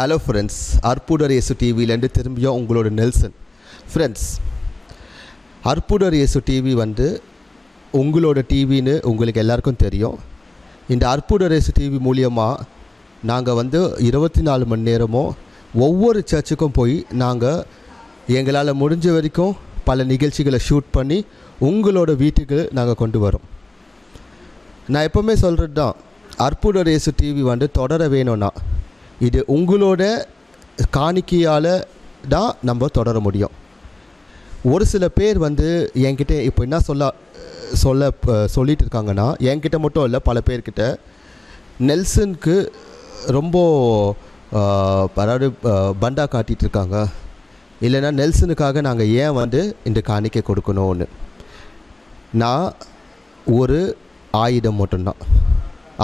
Hello friends, அற்புதர் இயேசு டிவியிலேருந்து திரும்பியும் உங்களோட நெல்சன். ஃப்ரெண்ட்ஸ், அற்புதர் இயேசு டிவி உங்களோட டிவின்னு உங்களுக்கு எல்லாருக்கும் தெரியும். இந்த அற்புதர் இயேசு டிவி மூலியமாக நாங்கள் 24 மணி நேரமும் ஒவ்வொரு சர்ச்சுக்கும் போய் நாங்கள் எங்களால் முடிஞ்ச வரைக்கும் பல நிகழ்ச்சிகளை ஷூட் பண்ணி உங்களோட வீட்டுக்கு நாங்கள் கொண்டு வரோம். நான் எப்போவுமே சொல்கிறது தான், அற்புதர் இயேசு டிவி தொடர வேணும்னா இது உங்களோட காணிக்கையால் தான் நம்ம தொடர முடியும். ஒரு சில பேர் என்கிட்ட இப்போ என்ன சொல்லிட்டு இருக்காங்கன்னா, என்கிட்ட மட்டும் இல்லை, பல பேர்கிட்ட நெல்சனுக்கு ரொம்ப அதாவது பண்டா காட்டிகிட்டு இருக்காங்க, இல்லைன்னா நெல்சனுக்காக நாங்கள் ஏன் இந்த காணிக்கை கொடுக்கணும்னு. நான் ஒரு ஆயுதம் மட்டும்தான்.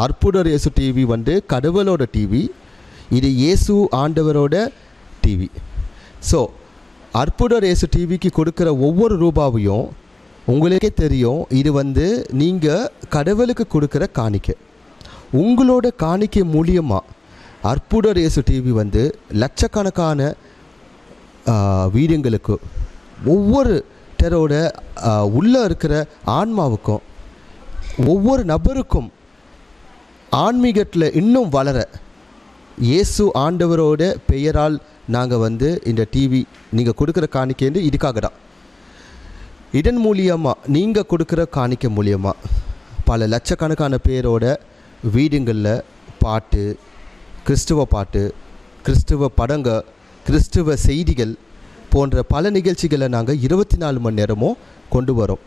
அற்புதர் இயேசு டிவி கடவுளோட டிவி, இது இயேசு ஆண்டவரோட டிவி. ஸோ அற்புதர் இயேசு டிவிக்கு கொடுக்குற ஒவ்வொரு ரூபாவையும் உங்களுக்கே தெரியும், இது நீங்கள் கடவுளுக்கு கொடுக்குற காணிக்கை. உங்களோட காணிக்கை மூலியமாக அற்புதர் இயேசு டிவி லட்சக்கணக்கான வீடுங்களுக்கு, ஒவ்வொரு டரோட உள்ளே இருக்கிற ஆன்மாவுக்கும், ஒவ்வொரு நபருக்கும் ஆன்மீகத்தில் இன்னும் வளர இயேசு ஆண்டவரோட பெயரால் நாங்கள் இந்த டிவி நீங்கள் கொடுக்குற காணிக்கை இதுக்காக தான். இதன் மூலியமாக நீங்கள் கொடுக்குற காணிக்கை மூலியமாக பல லட்சக்கணக்கான பேரோட வீடுங்களில் பாட்டு, கிறிஸ்துவ பாட்டு, கிறிஸ்துவ படங்க, கிறிஸ்துவ செய்திகள் போன்ற பல நிகழ்ச்சிகளை நாங்கள் 24 மணி நேரமும் கொண்டு வரோம்.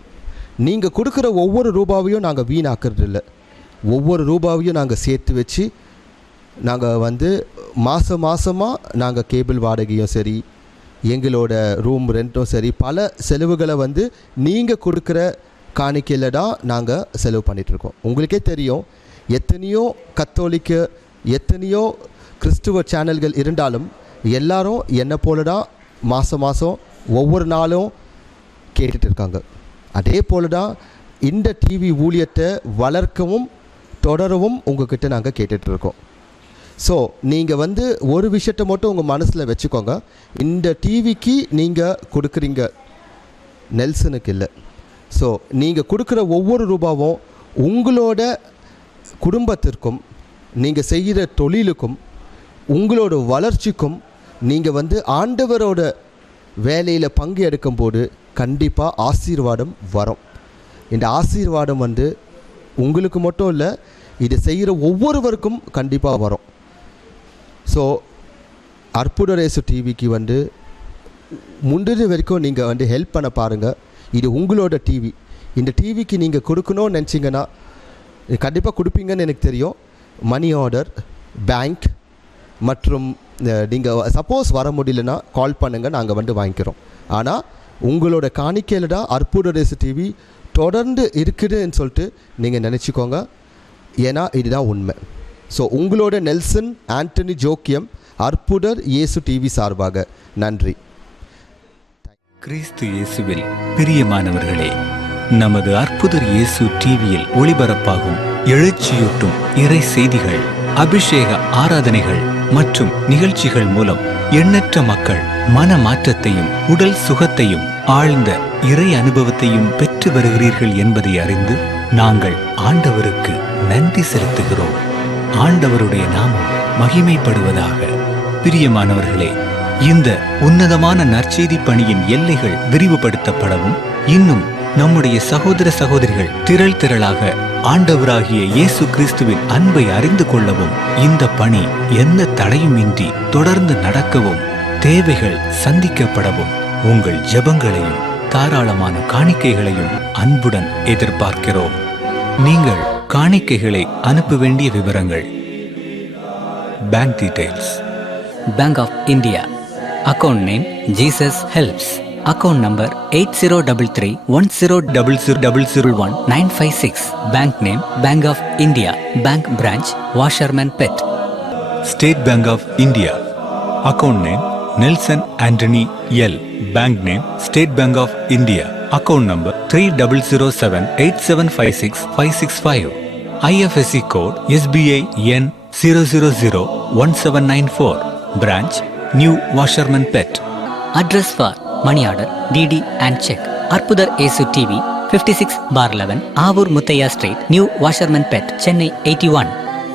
நீங்கள் கொடுக்குற ஒவ்வொரு ரூபாவையும் நாங்கள் வீணாக்குறது இல்லை. ஒவ்வொரு ரூபாவையும் நாங்கள் சேர்த்து வச்சு நாங்கள் மாதமாக நாங்கள் கேபிள் வாடகையும் சரி, எங்களோட ரூம் ரெண்ட்டும் சரி, பல செலவுகளை நீங்கள் கொடுக்குற காணிக்கையில் தான் நாங்கள் செலவு பண்ணிகிட்ருக்கோம். உங்களுக்கே தெரியும், எத்தனையோ கத்தோலிக்க, எத்தனையோ கிறிஸ்துவ சேனல்கள் இருந்தாலும் எல்லாரும் என்னை போல தான் மாதம் ஒவ்வொரு நாளும் கேட்டுட்டு இருக்காங்க. அதே போல தான் இந்த டிவி ஊழியத்தை வளர்க்கவும் தொடரவும் உங்கள்கிட்ட நாங்கள் கேட்டுட்ருக்கோம். ஸோ நீங்கள் ஒரு விஷயத்தை மட்டும் உங்கள் மனசில் வச்சுக்கோங்க, இந்த டிவிக்கு நீங்கள் கொடுக்குறீங்க, நெல்சனுக்கு இல்லை. ஸோ நீங்கள் கொடுக்குற ஒவ்வொரு ரூபாவும் உங்களோட குடும்பத்திற்கும், நீங்கள் செய்கிற தொழிலுக்கும், உங்களோட வளர்ச்சிக்கும், நீங்கள் ஆண்டவரோட வேலையில் பங்கு எடுக்கும்போது கண்டிப்பாக ஆசீர்வாதம் வரும். இந்த ஆசீர்வாதம் உங்களுக்கு மட்டும் இல்லை, இது செய்கிற ஒவ்வொருவருக்கும் கண்டிப்பாக வரும். ஸோ அற்புதர் இயேசு டிவிக்கு முந்தின வரைக்கும் நீங்கள் ஹெல்ப் பண்ண பாருங்கள். இது உங்களோட டிவி. இந்த டிவிக்கு நீங்கள் கொடுக்கணும்னு நினச்சிங்கன்னா கண்டிப்பாக கொடுப்பீங்கன்னு எனக்கு தெரியும். மணி ஆர்டர், பேங்க் மற்றும் நீங்கள் சப்போஸ் வர முடியலன்னா கால் பண்ணுங்கள், நாங்கள் வாங்கிக்கிறோம். ஆனால் உங்களோட காணிக்கையில் தான் அற்புதர் இயேசு டிவி தொடர்ந்து இருக்குதுன்னு சொல்லிட்டு நீங்கள் நினச்சிக்கோங்க. ஏன்னா இதுதான் உண்மை. ஸோ உங்களோட நெல்சன் ஆண்டனி ஜோக்கியம், அற்புதர் இயேசு டிவி சார்பாக நன்றி. கிறிஸ்து இயேசுவில் பிரியமானவர்களே, நமது அற்புதர் இயேசு டிவியில் ஒளிபரப்பாகும் எழுச்சியூட்டும் இறை செய்திகள், அபிஷேக ஆராதனைகள் மற்றும் நிகழ்ச்சிகள் மூலம் எண்ணற்ற மக்கள் மன மாற்றத்தையும் உடல் சுகத்தையும் ஆழ்ந்த இறை அனுபவத்தையும் பெற்று வருகிறீர்கள் என்பதை அறிந்து நாங்கள் ஆண்டவருக்கு நன்றி செலுத்துகிறோம். ஆண்டவருடைய நாமம் மகிமைப்படுவதாக. பிரியமானவர்களே, இந்த உன்னதமான நற்செய்தி பணியின் எல்லைகள் விரிவுபடுத்தப்படவும், இன்னும் நம்முடைய சகோதர சகோதரிகள் திரளாக ஆண்டவராகிய இயேசு கிறிஸ்துவின் அன்பை அறிந்து கொள்ளவும், இந்த பணி எந்த தடையுமின்றி தொடர்ந்து நடக்கவும், தேவைகள் சந்திக்கப்படவும் உங்கள் ஜெபங்களையும் தாராளமான காணிக்கைகளையும் அன்புடன் எதிர்பார்க்கிறோம். நீங்கள் காணிக்கைகளை அனுப்ப வேண்டிய விவரங்கள்: bank details, Bank of India, account name Jesus Helps, account number 80331000000196, bank name Bank of India, bank branch Washerman Pet. State Bank of India, account name Nelson Anthony L, bank name State Bank of India, account number 3078756565, IFSC code SBI N 0001794, Branch, New Washerman Pet. Address for money order, DD and check. Arpudar Esu TV, 56/11, Avur Muthaiya Street, New Washerman Pet, Chennai 81.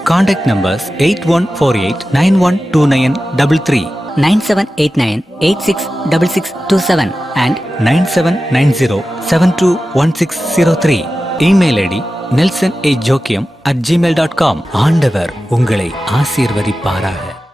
Contact numbers 8148912933, 9789866627 and 9790721603. Email ID nelsonAjokiam@gmail.com. ஆண்டவர் உங்களை ஆசீர்வதிப்பாராக.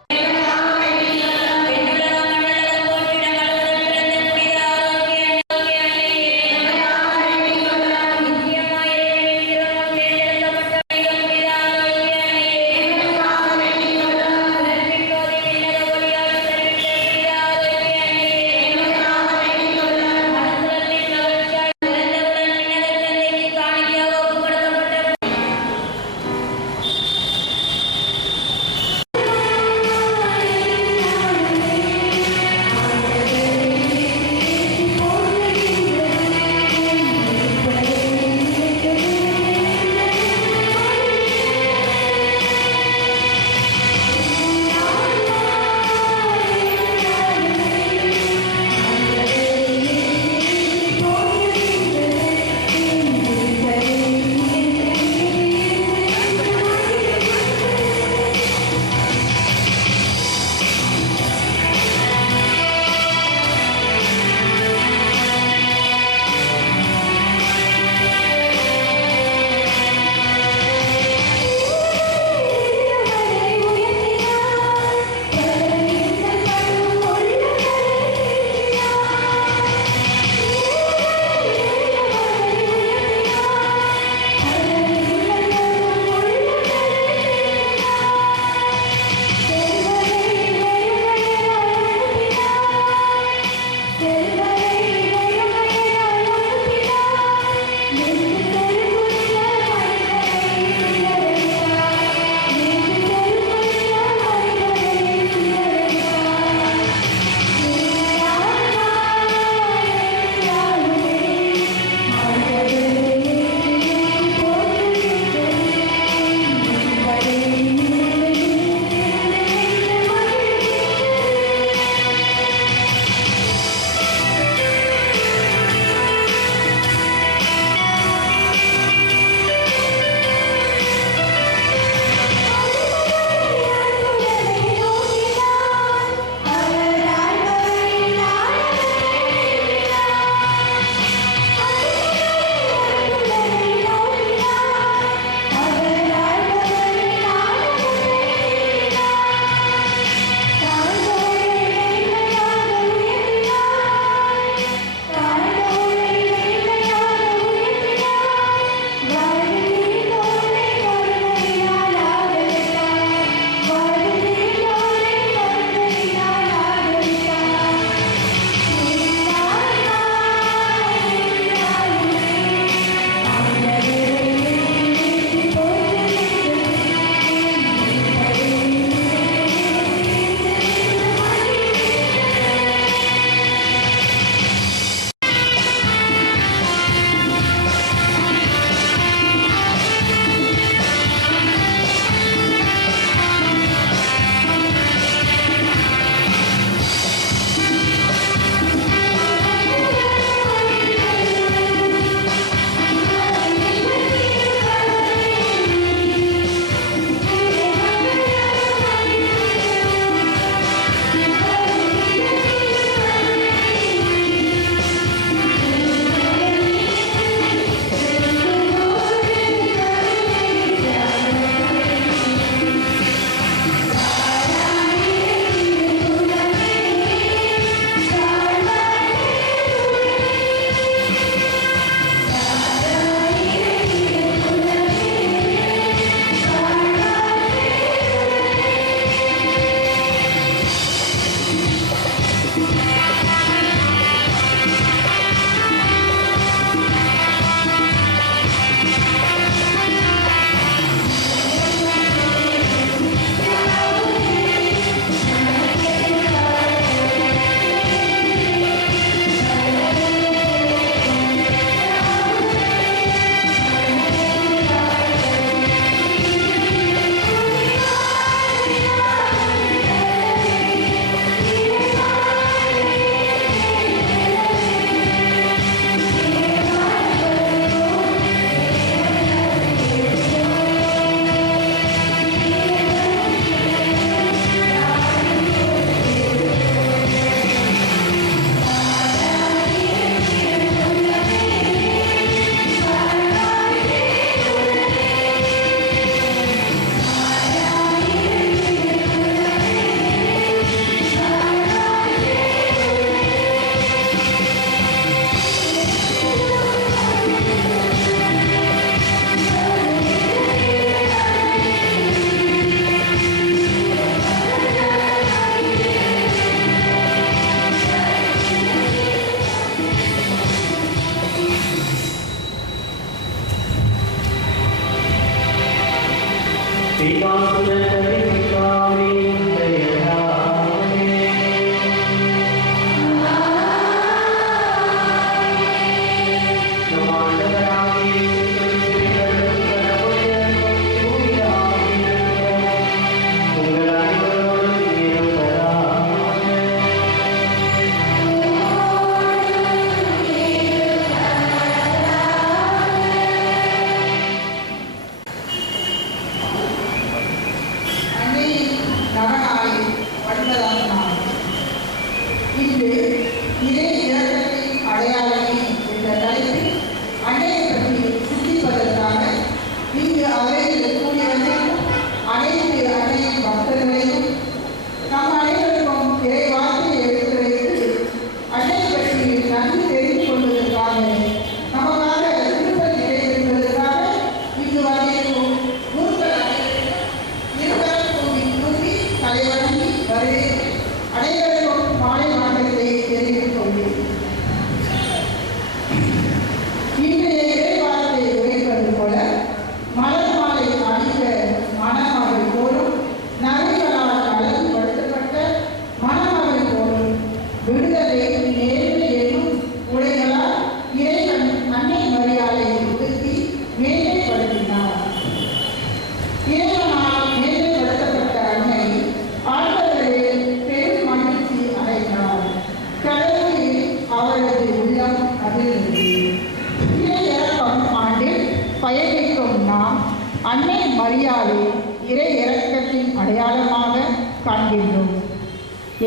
காண்கின்றோம்.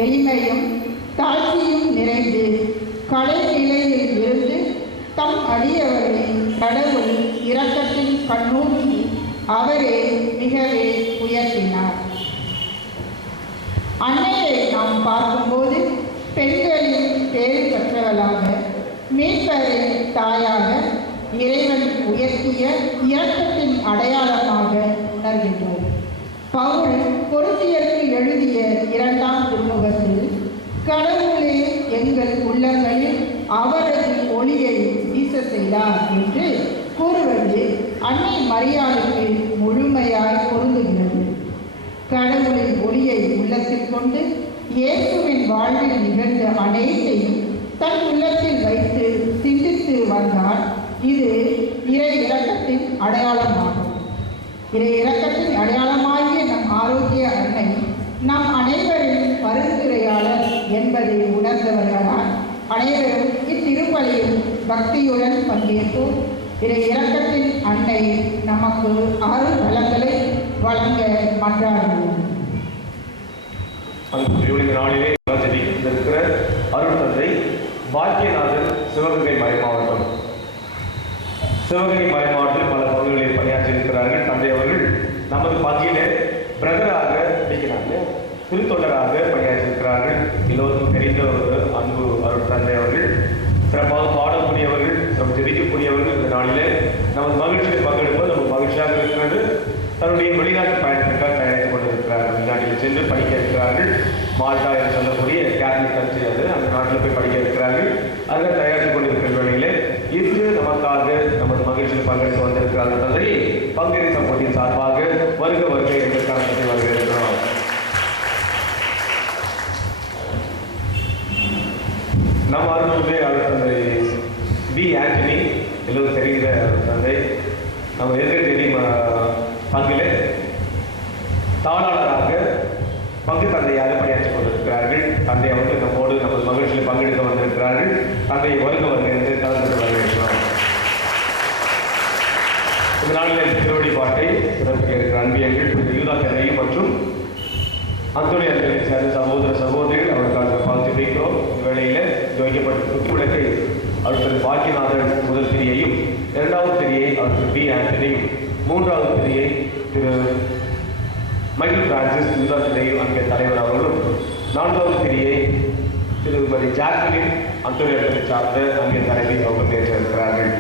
எளிமையும் தாழ்ச்சியும் நிறைந்து கலைநிலையில் இருந்து தம் அடியவரை கடவுள் இரக்கத்தின் கண்ணோக்கி அவரே மிகவே உயர்த்தினார். அன்னையை நாம் பார்க்கும்போது பெண்களின் பேர் பெற்றவளாக, மீட்பரின் தாயாக, இறைவன் உயர்த்திய இரக்கத்தின் அடையாளமாக உணர்கின்றோம். பவுல் கொரிந்தியருக்கு எழுதிய 2ஆம் திருமுகத்தில் கடவுளே எங்கள் உள்ளங்களில் அவரது ஒளியை வீச செய்தார் என்று கூறுவது அன்னை மரியாளுக்கு முழுமையாய் பொருந்துகிறது. கடவுளின் ஒளியை உள்ளத்தில் கொண்டு இயேசுவின் வாழ்வில் நிகழ்ந்த அனைத்தையும் தன் உள்ளத்தில் வைத்து சிந்தித்து வந்தார். இது இறை இரக்கத்தின் அடையாளமாகும். இறை இரக்கத்தின் அடையாளமாகிய நம் ஆரோக்கிய அன்னை நம் அனைவரின் பரிந்துரையாளர் என்பதை உணர்ந்தவர்களால் அனைவரும் இத்திருப்பலியில் பக்தியுடன் பங்கேற்போம். இறை இரக்கத்தின் அன்னை நமக்கு அருள் வளங்களை வழங்க மன்றாடுவோம். இந்த நாளிலே இருக்கிற அருள் தந்தை பாக்கியநாதன் சிவகங்கை மறைமாவட்டம். சிவகங்கை மறைமாவட்டத்தில் பல பகுதிகளில் பணியாற்றியிருக்கிறார்கள். தந்தை அவர்கள் நமது பகுதியில பிரதராக இருக்கிறாங்க, திருத்தொண்டராக பணியாற்றியிருக்கிறார்கள். எல்லோருக்கும் தெரிந்த ஒரு அன்பு அருள் தந்தை அவர்கள். சிறப்பாக பாடக்கூடியவர்கள், நம்ம ஜெபிக்கக்கூடியவர்கள். இந்த நாளிலே நமது மகிழ்ச்சியில் பங்கெடுப்பது நமக்கு மகிழ்ச்சியாக இருக்கிறது. தன்னுடைய வெளிநாட்டு பயணத்திற்காக தயாரித்துக் கொண்டிருக்கிறார்கள். வெளிநாட்டில் சென்று படிக்க இருக்கிறார்கள். மால்டா என்று சொல்லக்கூடிய கேத்தலிக் கண்ட்ரி, அது அந்த நாட்டில் போய் படிக்க இருக்கிறார்கள். அதில் தயாரித்துக் கொண்டிருக்கிற வேளையிலே இன்று நமக்காக நமது மகிழ்ச்சியில் பங்கெடுத்து வந்திருக்கிறார்கள். தந்தை பங்கேறி சமூகத்தின் சார்பாக வருக வருகை என்ற காரணத்தை வருகிறோம். நம் அருள்மே அவர் தந்தை பி ஆண்டனி, எல்லோரும் தெரிகிற தந்தை. நம்ம ஏற்கனவே தெரியும் பங்கில் தாளாளராக பங்கு தந்தையாக பணியாற்றிக் கொண்டிருக்கிறார்கள். தந்தை அவர்கள் நம்மோடு நமது மகிழ்ச்சியில் பங்கெடுக்க வந்திருக்கிறார்கள். தந்தையை வருக வருகிறது கலந்து வருகிறோம். இந்த நாளில் திருவடி பாட்டை சிறப்பிக்க இருக்கிற அன்பியங்கள் யூதா தென்னையும் மற்றும் அந்தோனி அன்பியை சேர்ந்த சகோதர சகோதரிகள் அவர்களுக்காக பார்த்து வைக்கிறோம். வேளையில் வைக்கப்பட்ட குத்து விளக்கை அவர்கள் பாக்கியநாதன் முதல் திரியையும், 2வது திரியை அவர்கள் பி ஆண்டனியும், 3வது திரியை திரு மைக்கேல் பிரான்சிஸ் யூதா திரையும் அங்கே தலைவர் அவர்களும், 4வது திரியை திருமதி ஜாக்லின் அந்தோனி அன்பியை சார்ந்த அங்கே தலைமை அவர்கள் ஏற்றிருக்கிறார்கள்.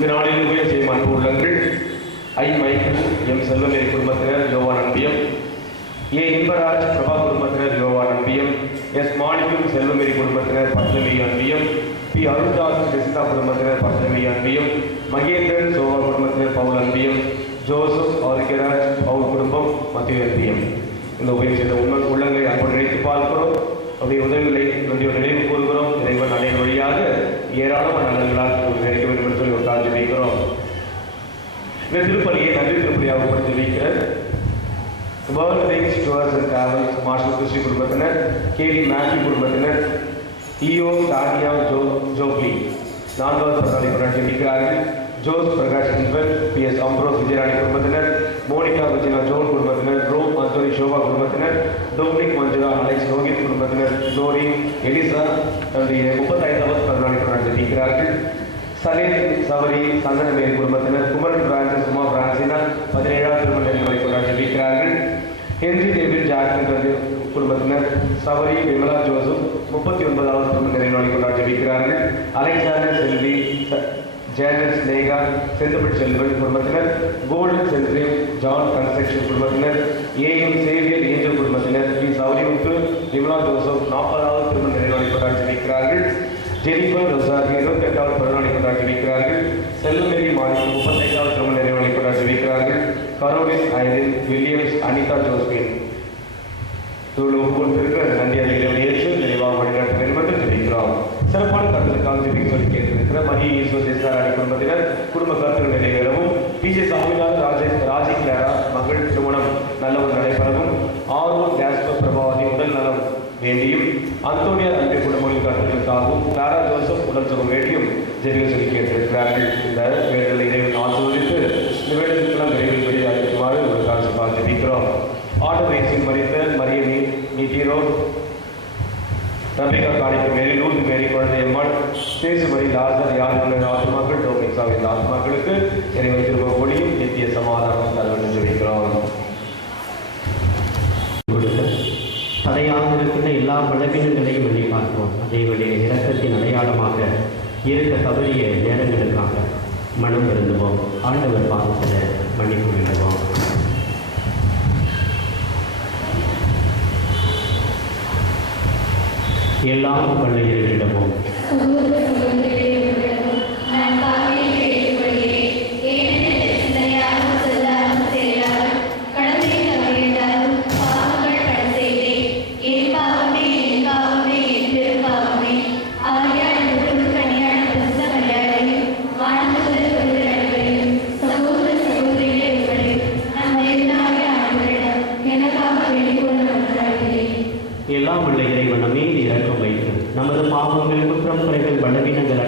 இந்த நாளில் உபயோக செய்யும் அன்பு உள்ளங்கள் ஐ மைக்கேல் எம் செல்வமேரி குடும்பத்தினர் யோவான் அன்பியம், ஏ இன்பராஜ் பிரபா குடும்பத்தினர் யோவான் அன்பியம், எஸ் மாணிக்கம் செல்வமேரி குடும்பத்தினர் பத்மமி அன்பியம், பி அருள்தாஸ் ஜெசிதா குடும்பத்தினர் பத்மமி அன்பியம், மகேந்திரன் சோவா குடும்பத்தினர் பவுல் அன்பியம், ஜோசப் ஆர்கிராஜ் பவுல் குடும்பம் மத்திய அன்பியம். இந்த உபயோக செய்த உள்ளங்களை அன்போடு நினைத்து பார்க்கிறோம். அவருடைய உதவிகளை நினைவு கூறுகிறோம். இறைவன் அடைய வழியாக ஏராளமான நலன்களால் கிடைக்க வேண்டும் என்று சொல்லி ஒரு காட்சி வைக்கிறோம். இந்த திருப்பலியை நன்றி திருப்பலியாக படுத்தி வைக்கிற world rings tours and travels Marshal Christy குடும்பத்தினர், கேடி மேத்யூ குடும்பத்தினர், இஓ தானியா ஜோக்லி 4வது பிறந்தநாளை கொண்டாடி இருக்கிறார்கள். Jose Prakash Inban, P S Ambrose Vijayarani குடும்பத்தினர், மோனிகா வஜினா ஜோன் குடும்பத்தினர், ரோம் அந்தோனி ஷோபா குடும்பத்தினர், டொமினிக் மஞ்சுரா அலெக்ஸ் ரோஹித் குடும்பத்தினர், ஜோரி எலிசா தன்னுடைய 35வது பிறந்தநாளை கொண்டாடி இருக்கிறார்கள். சலேத் சவரி சந்தனமேரி குடும்பத்தினர், குமரன் பிரான்சிஸ் உமா பிரான்சினா 17வது திருமண நிகழ்வை கொண்டாடி இருக்கிறார்கள். ஹென்றி டேவிட் ஜாக்சன் குடும்பத்தினர், சவரி விமலா ஜோசப் 39வது திருமண நிறைவாளி கொண்டாடி இருக்கிறார்கள். அலெக்சாண்டர் செல்வி ஜேனட் ஸ்னேகா செந்தமிழ் செல்வன் குடும்பத்தினர், கோல்டன் சென்ட்ரியம் ஜான் கன்ஸ்ட்ரக்ஷன் குடும்பத்தினர், ஏஎம் சேவியர் ஏஞ்சல் குடும்பத்தினர், பி சௌரிமுத்து விமலா ஜோசப் 40வது திருமண நிறைவாளி கொண்டாடி இருக்கிறார்கள். ஜெனிஃபர் ரொசாரி 28வது பிறந்தநாளை கொண்டாடி வைக்கிறார்கள். செல்வமேரி மாணிக்கம் 35வது திருமண நிறைவாளை கொண்டாடி வைக்கிறார்கள். கரோலிஸ் ஐரின் வில்லியம்ஸ் அனிதா ஜோஸ்பின் ஒவ்வொருத்தருக்கு நன்றி அறிவியலை ஏற்று நிறைவாக வழிகாட்ட வேண்டும் என்று தெரிவிக்கிறோம். சிறப்பான கருத்துக்களுக்காக சொல்லி கேட்டு இருக்கிற மரிய ஈஸ்வர் தேசாராணி குடும்பத்தினர் குடும்ப கருத்துக்கள் நிறைவேறவும், பிஜே சாமிநாதன் ராஜி கிளாரா மகள் திருமணம் நல்லவர் நடைபெறவும், ஆர்வம் கேஸ்பர் பிரபாவதி உடல் நலம் வேண்டியும், அந்தோனியா அன்பை குடும்பங்களின் கருத்துக்களுக்காகவும், கிளாரா ஜோசப் உடல் சுகம் வேண்டியும் ஜெபிகள் சொல்லி கேட்டிருக்கிறார்கள். இந்த வேடலை இறைவன் ஆசீர்வதித்து இந்த வேடலுக்கெல்லாம் விரைவில் வெளியாகுமாறு ஒரு காசு பார்த்து ஜெபிக்கிறோம். ஆண்டவர் இயேசு மரித்த மரிய நீட்டீரோ ரபிகா காணிக்கு மேரி லூர்து மேரி குழந்தையம்மாள் தேசுமணி லாசர் யாருடைய ஆத்மாக்கள் டோமிக்ஸாவின் ஆத்மாக்களுக்கு இறைவன் திரும்ப ஒளியும் நித்திய சமாதானம் தருவன் ஜெபிக்கிறோம். தடையாக இருக்கின்ற எல்லா பலவீனங்களையும் வெளி பார்ப்போம். அதேவழியே இரக்கத்தின் அடையாளமாக இருக்க தவறிய நேரங்களுக்காக மனம் வருந்துவோம். ஆண்டவர் பாதத்தில் மன்னிப்பு விடுவோம். எல்லாம் வல்ல இறைவனிடமும் எல்லாம் உள்ள இறைவன் நம்மீது இரக்கம் வைத்து நமது பாவங்கள், குற்றம், குறைகள், பலவீனங்கள்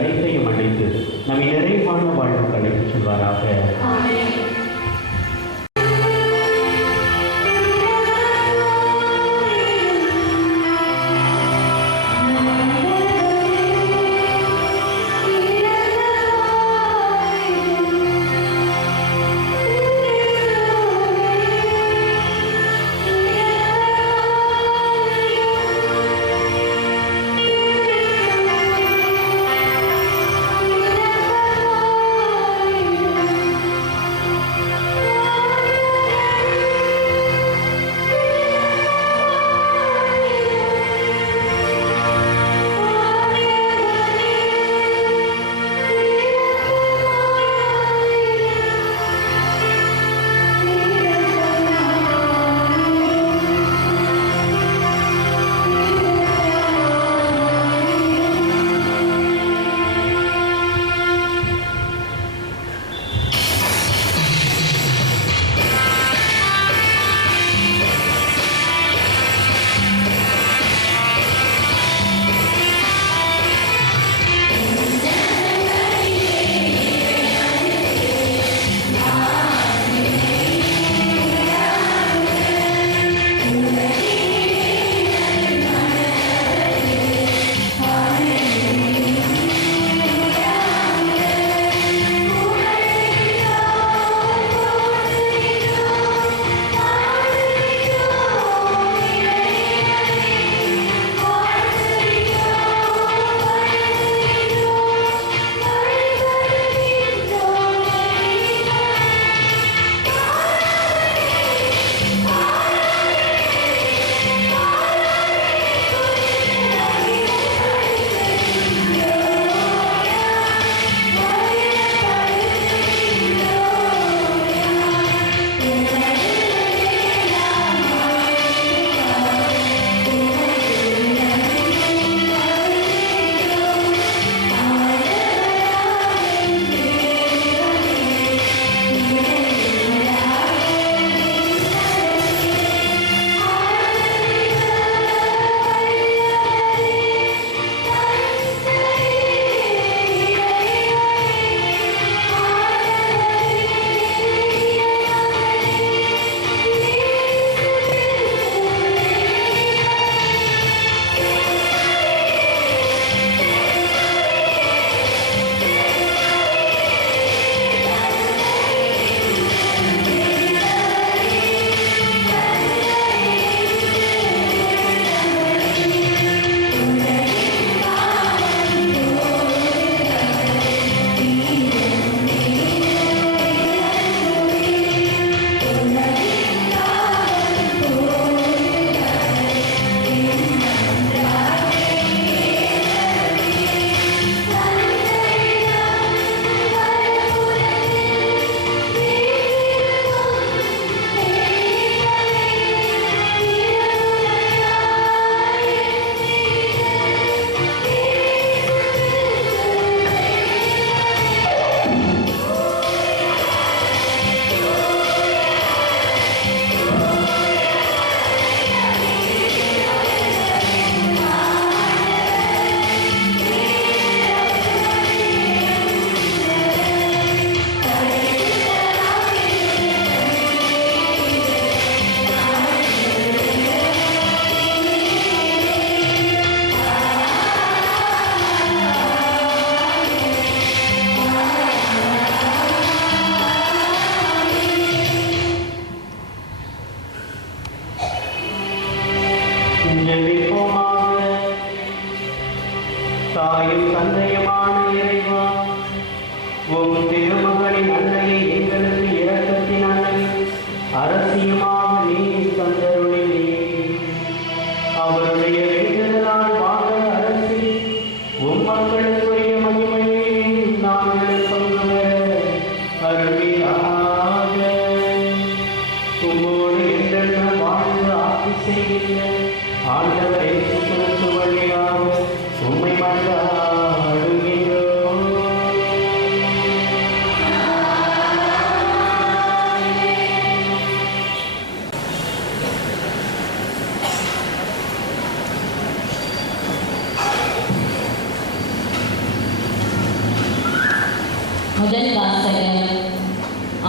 முதல் வாசகம்.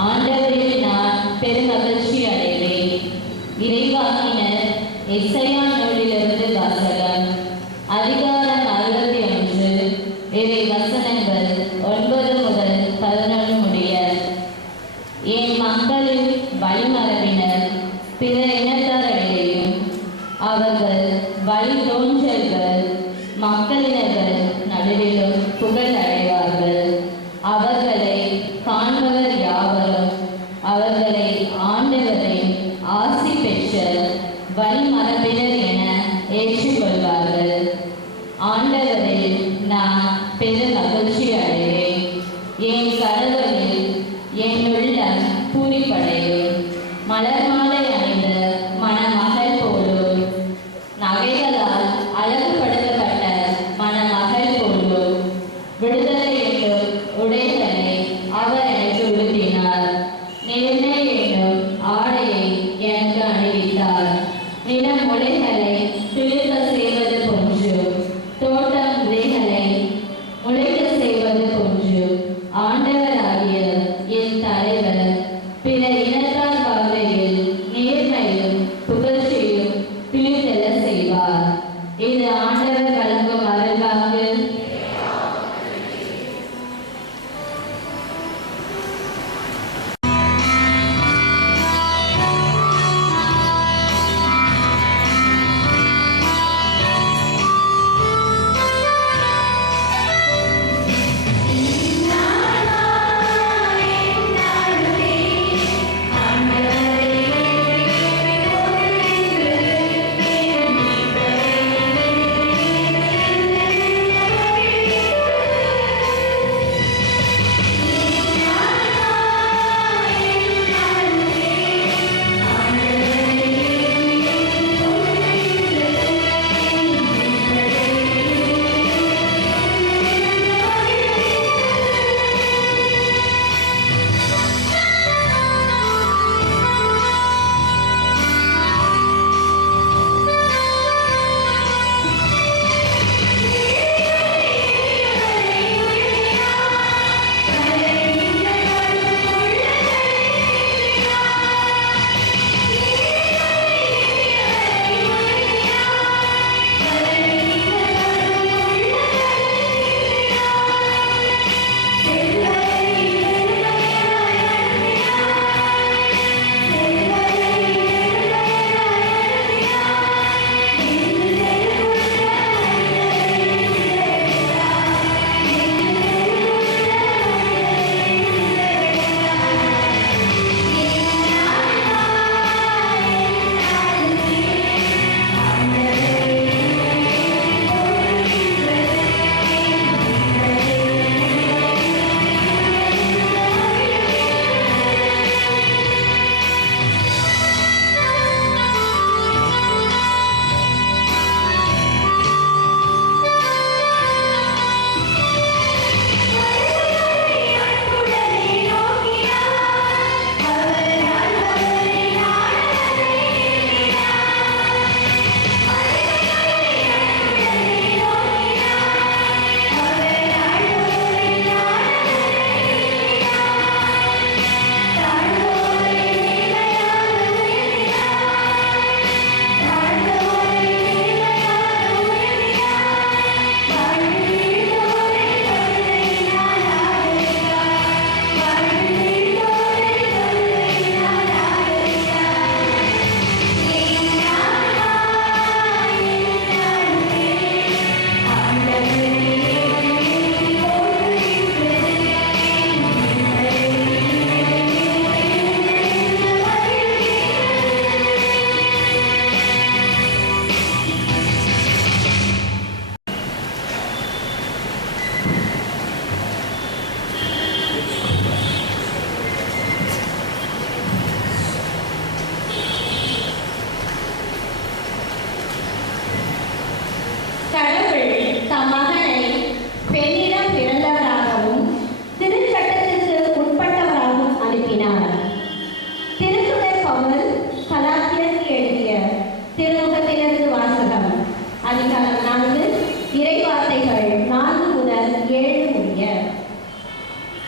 ஆண்டவரில் நான் பெருமகிழ்ச்சி அடைவேன். இறைவாக்கினர் எசையா நூலிலிருந்து வாசகம். அதிகாரம் 61, இறை வசனங்கள் 9 முதல் 11 முடிய. என் மக்களின் வழிமரபினர் பிற இனத்தாரிடையும் அவர்கள் வழித்தோன்றல்கள் மக்களினர்கள் நடுவிலும் புகழ் அடைவார்கள். அவர்களை காண்பவர் யாவரும் அவர்களை ஆண்டவரின் ஆசி பெற்ற வழிமரபினர் என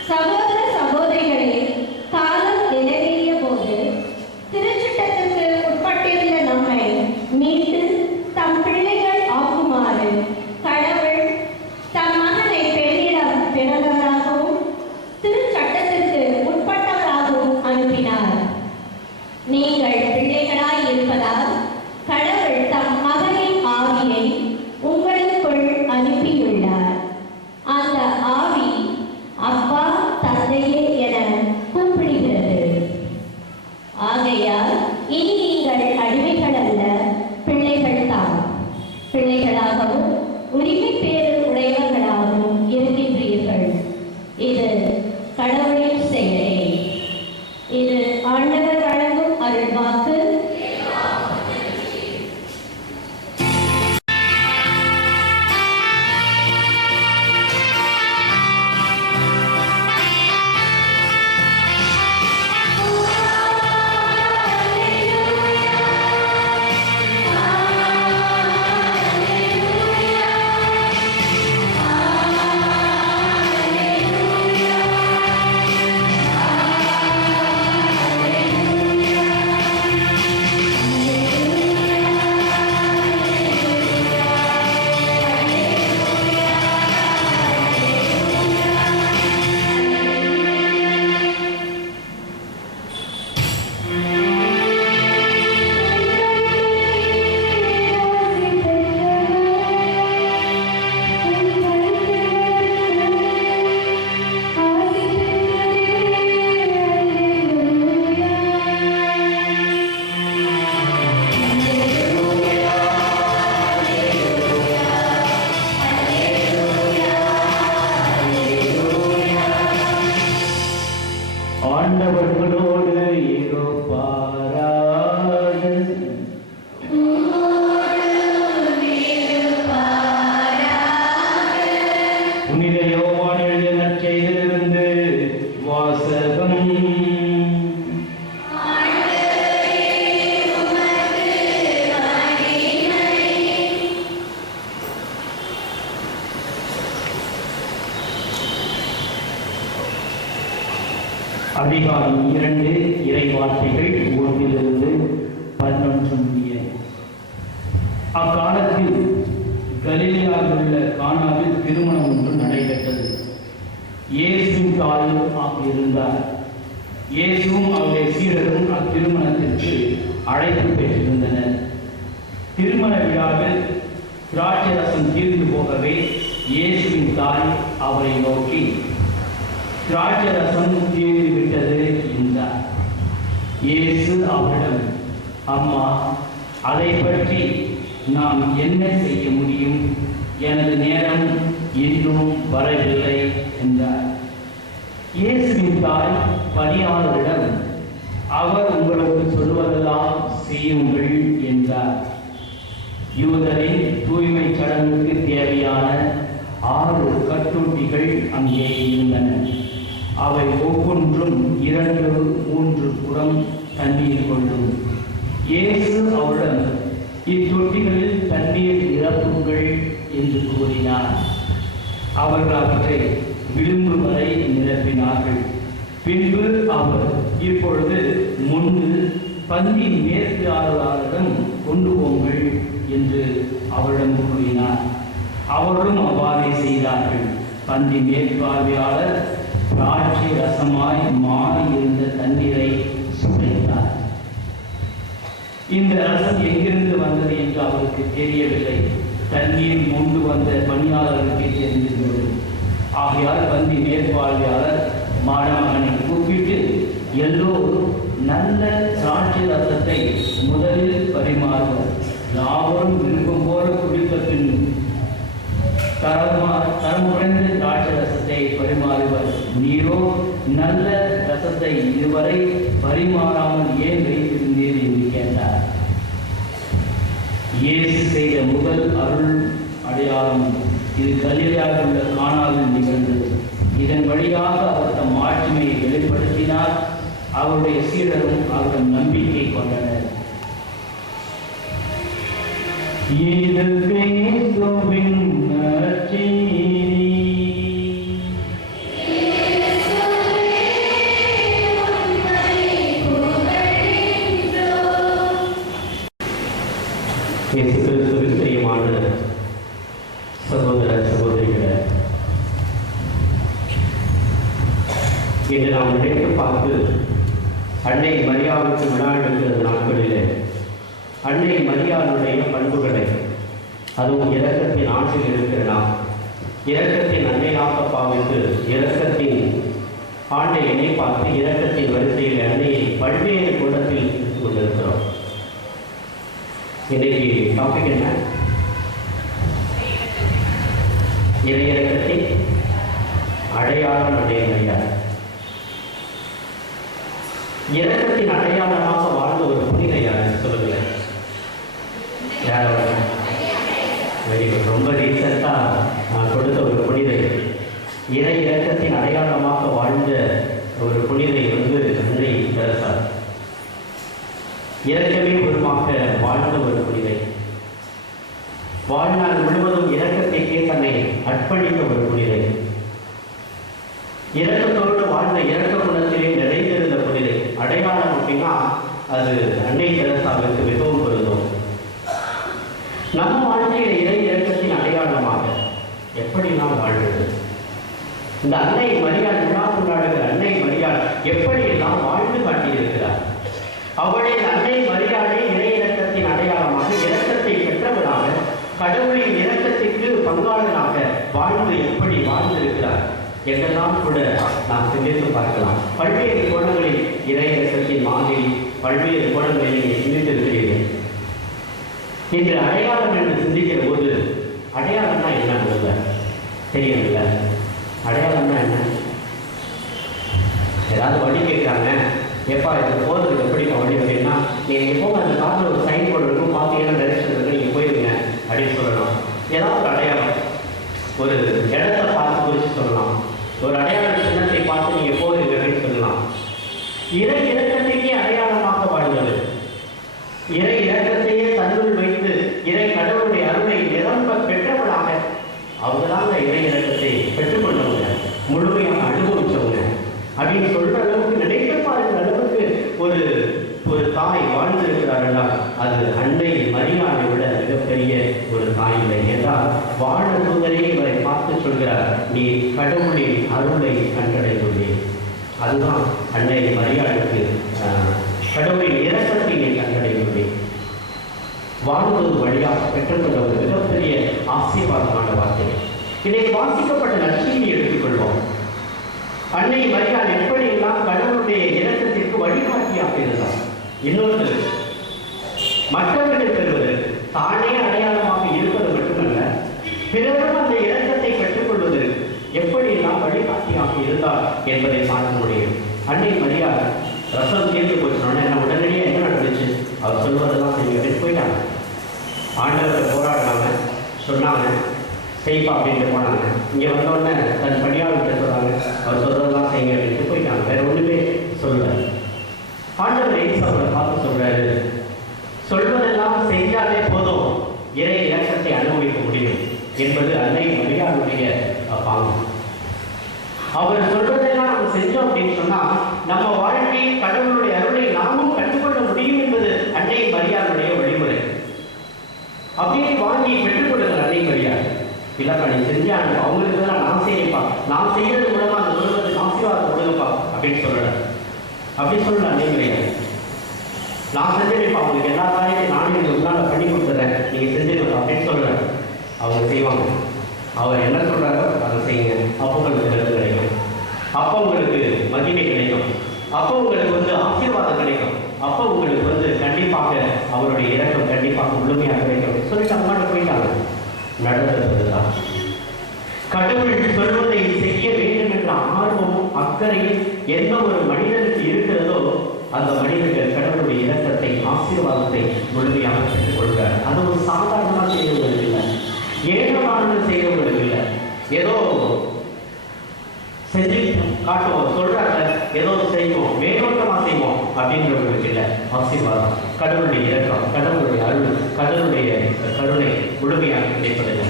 சகோதர சகோதரிகளே, காலம் நிறைவேறிய போது திருச்சட்டத்திற்கு உட்பட்டிருந்த நம்மை மீட்டு தம் பிள்ளைகள் ஆக்குமாறு கடவுள் தம் மகனை பெண்ணிடம் பிறந்தவராகவும் திருச்சட்டத்திற்கு உட்பட்டவராகவும் அனுப்பினார். நீங்கள் பிள்ளைகளாய் இருப்பதால் கடவுள் தம் மகனின் ஆவியை உங்களுக்குள் அனுப்பியுள்ளார். அந்த ஆவி அப்பா, தந்தையே என கூப்பிடுகிறது. ஆகையால் இனி நீங்கள் அடிமைகள் அல்ல, பிள்ளைகள் தான். பிள்ளைகளாகவும் உரிமை பேறு உடையவர்களாகவும் இருக்கின்றீர்கள். இது கடவுளின் செயலே. இது ஆண்டவர் வழங்கும் அருள்வாக்கு. ஆண்டவர்களோடு இருப்பாராக. புனித யோவான் எழுதிய நற்செய்தியிலிருந்து வாசகம். அதிகாரம் 2 இறை வார்த்தைகள் 1 11 முடிய. அக்காலத்தில் கலிலேயாவில் உள்ள கானாவில் திருமணம் ஒன்று நடைபெற்றது. இயேசுவின் தாயும் இருந்தார். இயேசுவும் அவருடைய சீடரும் அத்திருமணத்திற்கு அழைப்பு பெற்றிருந்தனர். திருமண விழாவில் திராட்சை ரசம் தீர்ந்து போகவே இயேசுவின் தாய் அவரை நோக்கி, திராட்சை ரசம் தீர்ந்து விட்டது என்றார். இயேசு அவரிடம், அம்மா, அதை பற்றி நாம் என்ன செய்ய முடியும்? எனது நேரம் இன்னும் வரவில்லை என்றார். இயேசுவின் தாய் பணியாளரிடம், அவர் உங்களுக்கு சொல்வதெல்லாம் செய்யுங்கள் என்றார். யூதரின் தூய்மை சடங்குக்கு தேவையான 6 கட்டொட்டிகள் அங்கே இருந்தன. அவை ஒவ்வொன்றும் 2-3 குடம் தண்ணீர் கொள்ளும். இயேசு அவரிடம், இத்தொட்டிகளில் தண்ணீர் நிரப்புங்கள் என்று கூறினார். அவர்கள் அவற்றை விளிம்பு வரை நிரப்பினார்கள். பின்பு அவர், இப்பொழுது முன்பு பந்தி மேற்பார்வையாளரிடம் கொண்டு போங்கள் என்று அவரிடம் கூறினார். அவர்களும் அவ்வாறே செய்தார்கள். பந்தி மேற்பார்வையாளர் திராட்சை ரசமாய் மாறி இருந்த தண்ணீரை சுவைத்தார். இந்த ரசம் எங்கிருந்து வந்தது என்று அவருக்கு தெரியவில்லை. தண்ணீர் மொண்டு வந்த பணியாளர்களுக்கு தெரிந்திருந்தது. ஆகையால் பந்தி மேற்பார்வையாளர் மாணவனை கூப்பிட்டு, எல்லோரும் நல்ல திராட்சை ரசத்தை முதலில் பரிமாறுவர். யாவரும் விரும்பும் போல குடித்த பின் தரமுறைந்த திராட்சை ரசத்தை பரிமாறுவர். நீரோ நல்ல ரசத்தை இதுவரை பரிமாறாமல் ஏன் வைத்திருந்தீர் என்று கேட்டார். இயேசு செய்த முதல் அருள் அடையாளம் இது கலிலேயாவில் உள்ள கானாவில் நிகழ்ந்தது. இதன் வழியாக அவர் தம் ஆட்சிமையை வெளிப்படுத்தினார். அவருடைய சீடரும் அவரிடம் நம்பிக்கை கொண்டனர். இது கிறிஸ்துவின் நற்செய்தி. இயேசு கிறிஸ்துவின் பிரியமான சகோதர சகோதரிகளே, இன்று நாம் நினைத்து பார்த்து அன்னை மரியாவுக்கு விழா எடுக்கிற நாட்களிலே அன்னை மரியாளுடைய பண்புகளை, அதுவும் இரக்கத்தின் ஆற்றில் இருக்கிற நாம் இரக்கத்தின் அன்னையாக பாவித்து இரக்கத்தின் ஆண்டை எண்ணை பார்த்து இரக்கத்தின் வரிசையில் அன்னையை பல்வேறு கூடத்தில் கொண்டிருக்கிறோம். இன்னைக்கு டாபிக் என்ன? இறையிறக்கத்தின் அடையாளம் அன்னை மரியாள். இரக்கத்தின் அடையாளமாக வாழ்ந்த ஒரு புனிதை யார் சொல்லுங்களேன்? யாரோட? Very good. ரொம்ப ரீசெண்டாக நான் கொடுத்த ஒரு புனிதை, இறை இரக்கத்தின் அடையாளமாக வாழ்ந்த ஒரு புனிதை வந்து அன்னை தெரசா. இரக்கமே உருவாக்க வாழ்ந்த ஒரு புனிதை, வாழ்நாள் முழுவதும் இரக்கத்தைக்கே தன்னை அர்ப்பணித்த ஒரு புனிதை, இரக்கத்தோடு வாழ்ந்த இரக்க குணத்திலே நிறைந்திருந்த புனிதை. அடையாளம் அப்படின்னா அது அன்னை தெரசாவுக்கு மிகவும் பொருந்தும். நம்ம வாழ்க்கையில் இறை இரக்கத்தின் அடையாளமாக எப்படி நாம் வாழ்வது? இந்த அன்னை மரியாள், விழா கொண்டாடுகிற அன்னை மரியாள் எப்படி எல்லாம் வாழ்ந்து காட்டியிருக்கிறார். அவளே அன்னை மரியாளை இறை இரக்கத்தின் அடையாளமாக, இரக்கத்தை பெற்றவராக, கடவுளின் இரக்கத்திற்கு பங்காளனாக வாழ்ந்து எப்படி வாழ்ந்திருக்கிறார் என்றெல்லாம் கூட நாம் சிந்தித்து பார்க்கலாம். பல்வேறு கோணங்களில் இறை இரக்கத்தின் மாதிரி பல்வேறு கோணங்களில் நீங்கள் சிந்தித்திருக்கிறீர்கள். இன்று அடையாளம் என்று சிந்திக்கிற போது அடையாளம்னா என்ன தெரியவில்லை. அடையாளம்னா என்ன? ஏதாவது வழி கேட்குறாங்க, எப்பா இது போகிறதுக்கு எப்படி வழி அப்படின்னா, நீங்கள் எப்போவும் அந்த காட்டில் ஒரு சைன் போர்டு இருக்கும், பார்த்தீங்கன்னா டைரக்ஷன் இருக்கு, நீங்கள் போயிருங்க அப்படின்னு சொல்லலாம். ஏதாவது ஒரு அடையாளம், ஒரு இடத்தை பார்த்து குறித்து சொல்லலாம், ஒரு அடையாள சின்னத்தை பார்த்து நீங்கள் போயிருங்க அப்படின்னு சொல்லலாம். இறை இறக்கத்தையே அடையாளமாக வாழ்ந்தது, இறை இறக்கத்தையே தன்னுள் வைத்து இறை கடவுளுடைய அருளை நிரம்ப பெற்றவளாக அவங்களாங்க இறை இறக்கத்தை பெற்றுக்கொண்டவங்க, முழுமையாக அனுபவிச்சவங்க அப்படின்னு சொல்ற அளவுக்கு, நினைத்து பாருங்கிற அளவுக்கு ஒரு தாய் வாழ்ந்திருக்கிறார்களா, அது அன்னை மரியாதை விட மிகப்பெரிய ஒரு தாய் இல்லை. என்றால் வாழ தூதரே இவரை பார்த்து சொல்கிறார், நீ கடவுளின் அருளை கண்டடைந்துள்ளே. அதுதான் அன்னை மரியாதைக்கு கடவுளின் இரக்கத்தை நீ கண்டடைந்துள்ளே. வாழ்வது வழியாக பெற்றுக்கொண்ட ஒரு மிகப்பெரிய ஆசீர்வாதமான வார்த்தை. இதை வாசிக்கப்பட்ட நற்செய்தியை எடுத்துக்கொள்வோம். அன்னை மரியாள் எப்படியெல்லாம் கடவுளுடைய இரக்கத்திற்கு வழிகாட்டியாக இருந்தார். இன்னொன்று, மற்றவர்கள் பெறுவது தானே அடையாளமாக இருப்பது மட்டுமல்ல, பிறரும் அந்த இரக்கத்தை பெற்றுக்கொள்வது எப்படியெல்லாம் வழிகாட்டியாக இருந்தார் என்பதை பார்க்க முடியும். அன்னை மரியாள் ரசம் தீர்ந்து போச்சுனோட என்ன உடனடியாக என்ன நடந்துச்சு? அவர் சொல்வதெல்லாம் செய்ய போயிட்டாங்க. ஆண்டவர்கள் போராடினாங்க, சொன்னாங்க, செய்ப்பா அப்படின்ட்டு போனாங்க. இங்கே வந்தோடனே தன் பணியாளர்கிட்ட சொல்கிறாங்க, அவர் சொல்றதெல்லாம் செய்யுங்க அப்படின்ட்டு போயிட்டாங்க. வேற ஒன்றுமே சொல்லுவார். ஆண்டவர் ஏசு அவரை பார்த்து சொல்றாரு, சொல்வதெல்லாம் செஞ்சாலே போதும் இறை இரக்கத்தை அனுபவிக்க முடியும் என்பது அன்னை மரியாளுடைய பாங்கு. அவர் சொல்வதெல்லாம் நம்ம செஞ்சோம் அப்படின்னு சொன்னா நம்ம வாழ்க்கையில் கடவுளுடைய அருளை நாமும் கற்றுக்கொள்ள முடியும் என்பது அன்னை மரியாளுடைய வழிமுறை. அப்படியே வாங்கி பெற்றுக்கொள்ளுங்கள் அன்னை மரியாள். இல்லப்பா நீ செஞ்சாங்க, அவங்களுக்கு தான் நான் செய்யப்பா, நான் செய்யறது மூலமா அந்த குடும்பத்துக்கு ஆசீர்வாதம் கொடுங்கப்பா அப்படின்னு சொல்லலாம். அப்படி சொல்லலாம் அன்னை மரியாள். நான் செஞ்சிருப்பா, அவங்களுக்கு எல்லா காரியத்தையும் நானே உங்களால் பண்ணி கொடுத்துறேன், நீங்க செஞ்சிருப்பா அப்படின்னு சொல்றேன். அவங்க செய்வாங்க. அவர் என்ன சொல்றாரோ அதை செய்யுங்க, அப்போ உங்களுக்கு விருது கிடைக்கும், அப்போ உங்களுக்கு மகிமை கிடைக்கும், அப்போ உங்களுக்கு ஆசீர்வாதம் கிடைக்கும், அப்போ உங்களுக்கு கண்டிப்பாக அவருடைய இரக்கம் கண்டிப்பாக முழுமையாக கிடைக்கும் சொல்லிட்டு அம்மாட்ட போயிட்டாங்க. நடந்ததுதான் கடவுள் சொல்வதை செய்ய வேண்டும் என்ற ஆர்வமும் அக்கறையும் எந்த ஒரு மனிதனுக்கு இருக்கிறதோ அந்த மனிதர்கள் கடவுளுடைய இரக்கத்தை, ஆசீர்வாதத்தை முழுமையாக பெற்றுக் கொள்கிறார். அது ஒரு சாதாரணமாக செய்யறவங்களுக்கு இல்லை, ஏற்றமானது செய்யறவங்களுக்கு இல்லை, ஏதோ செஞ்சு காட்டுவோம் சொல்றாங்க, ஏதோ செய்வோம் மேலோட்டமா செய்வோம் அப்படின்றவங்களுக்கு இல்லை. ஆசீர்வாதம், கடவுளுடைய இரக்கம், கடவுளுடைய அருள், கடவுளுடைய கருணை முழுமையாக கிடைப்பதில்லை.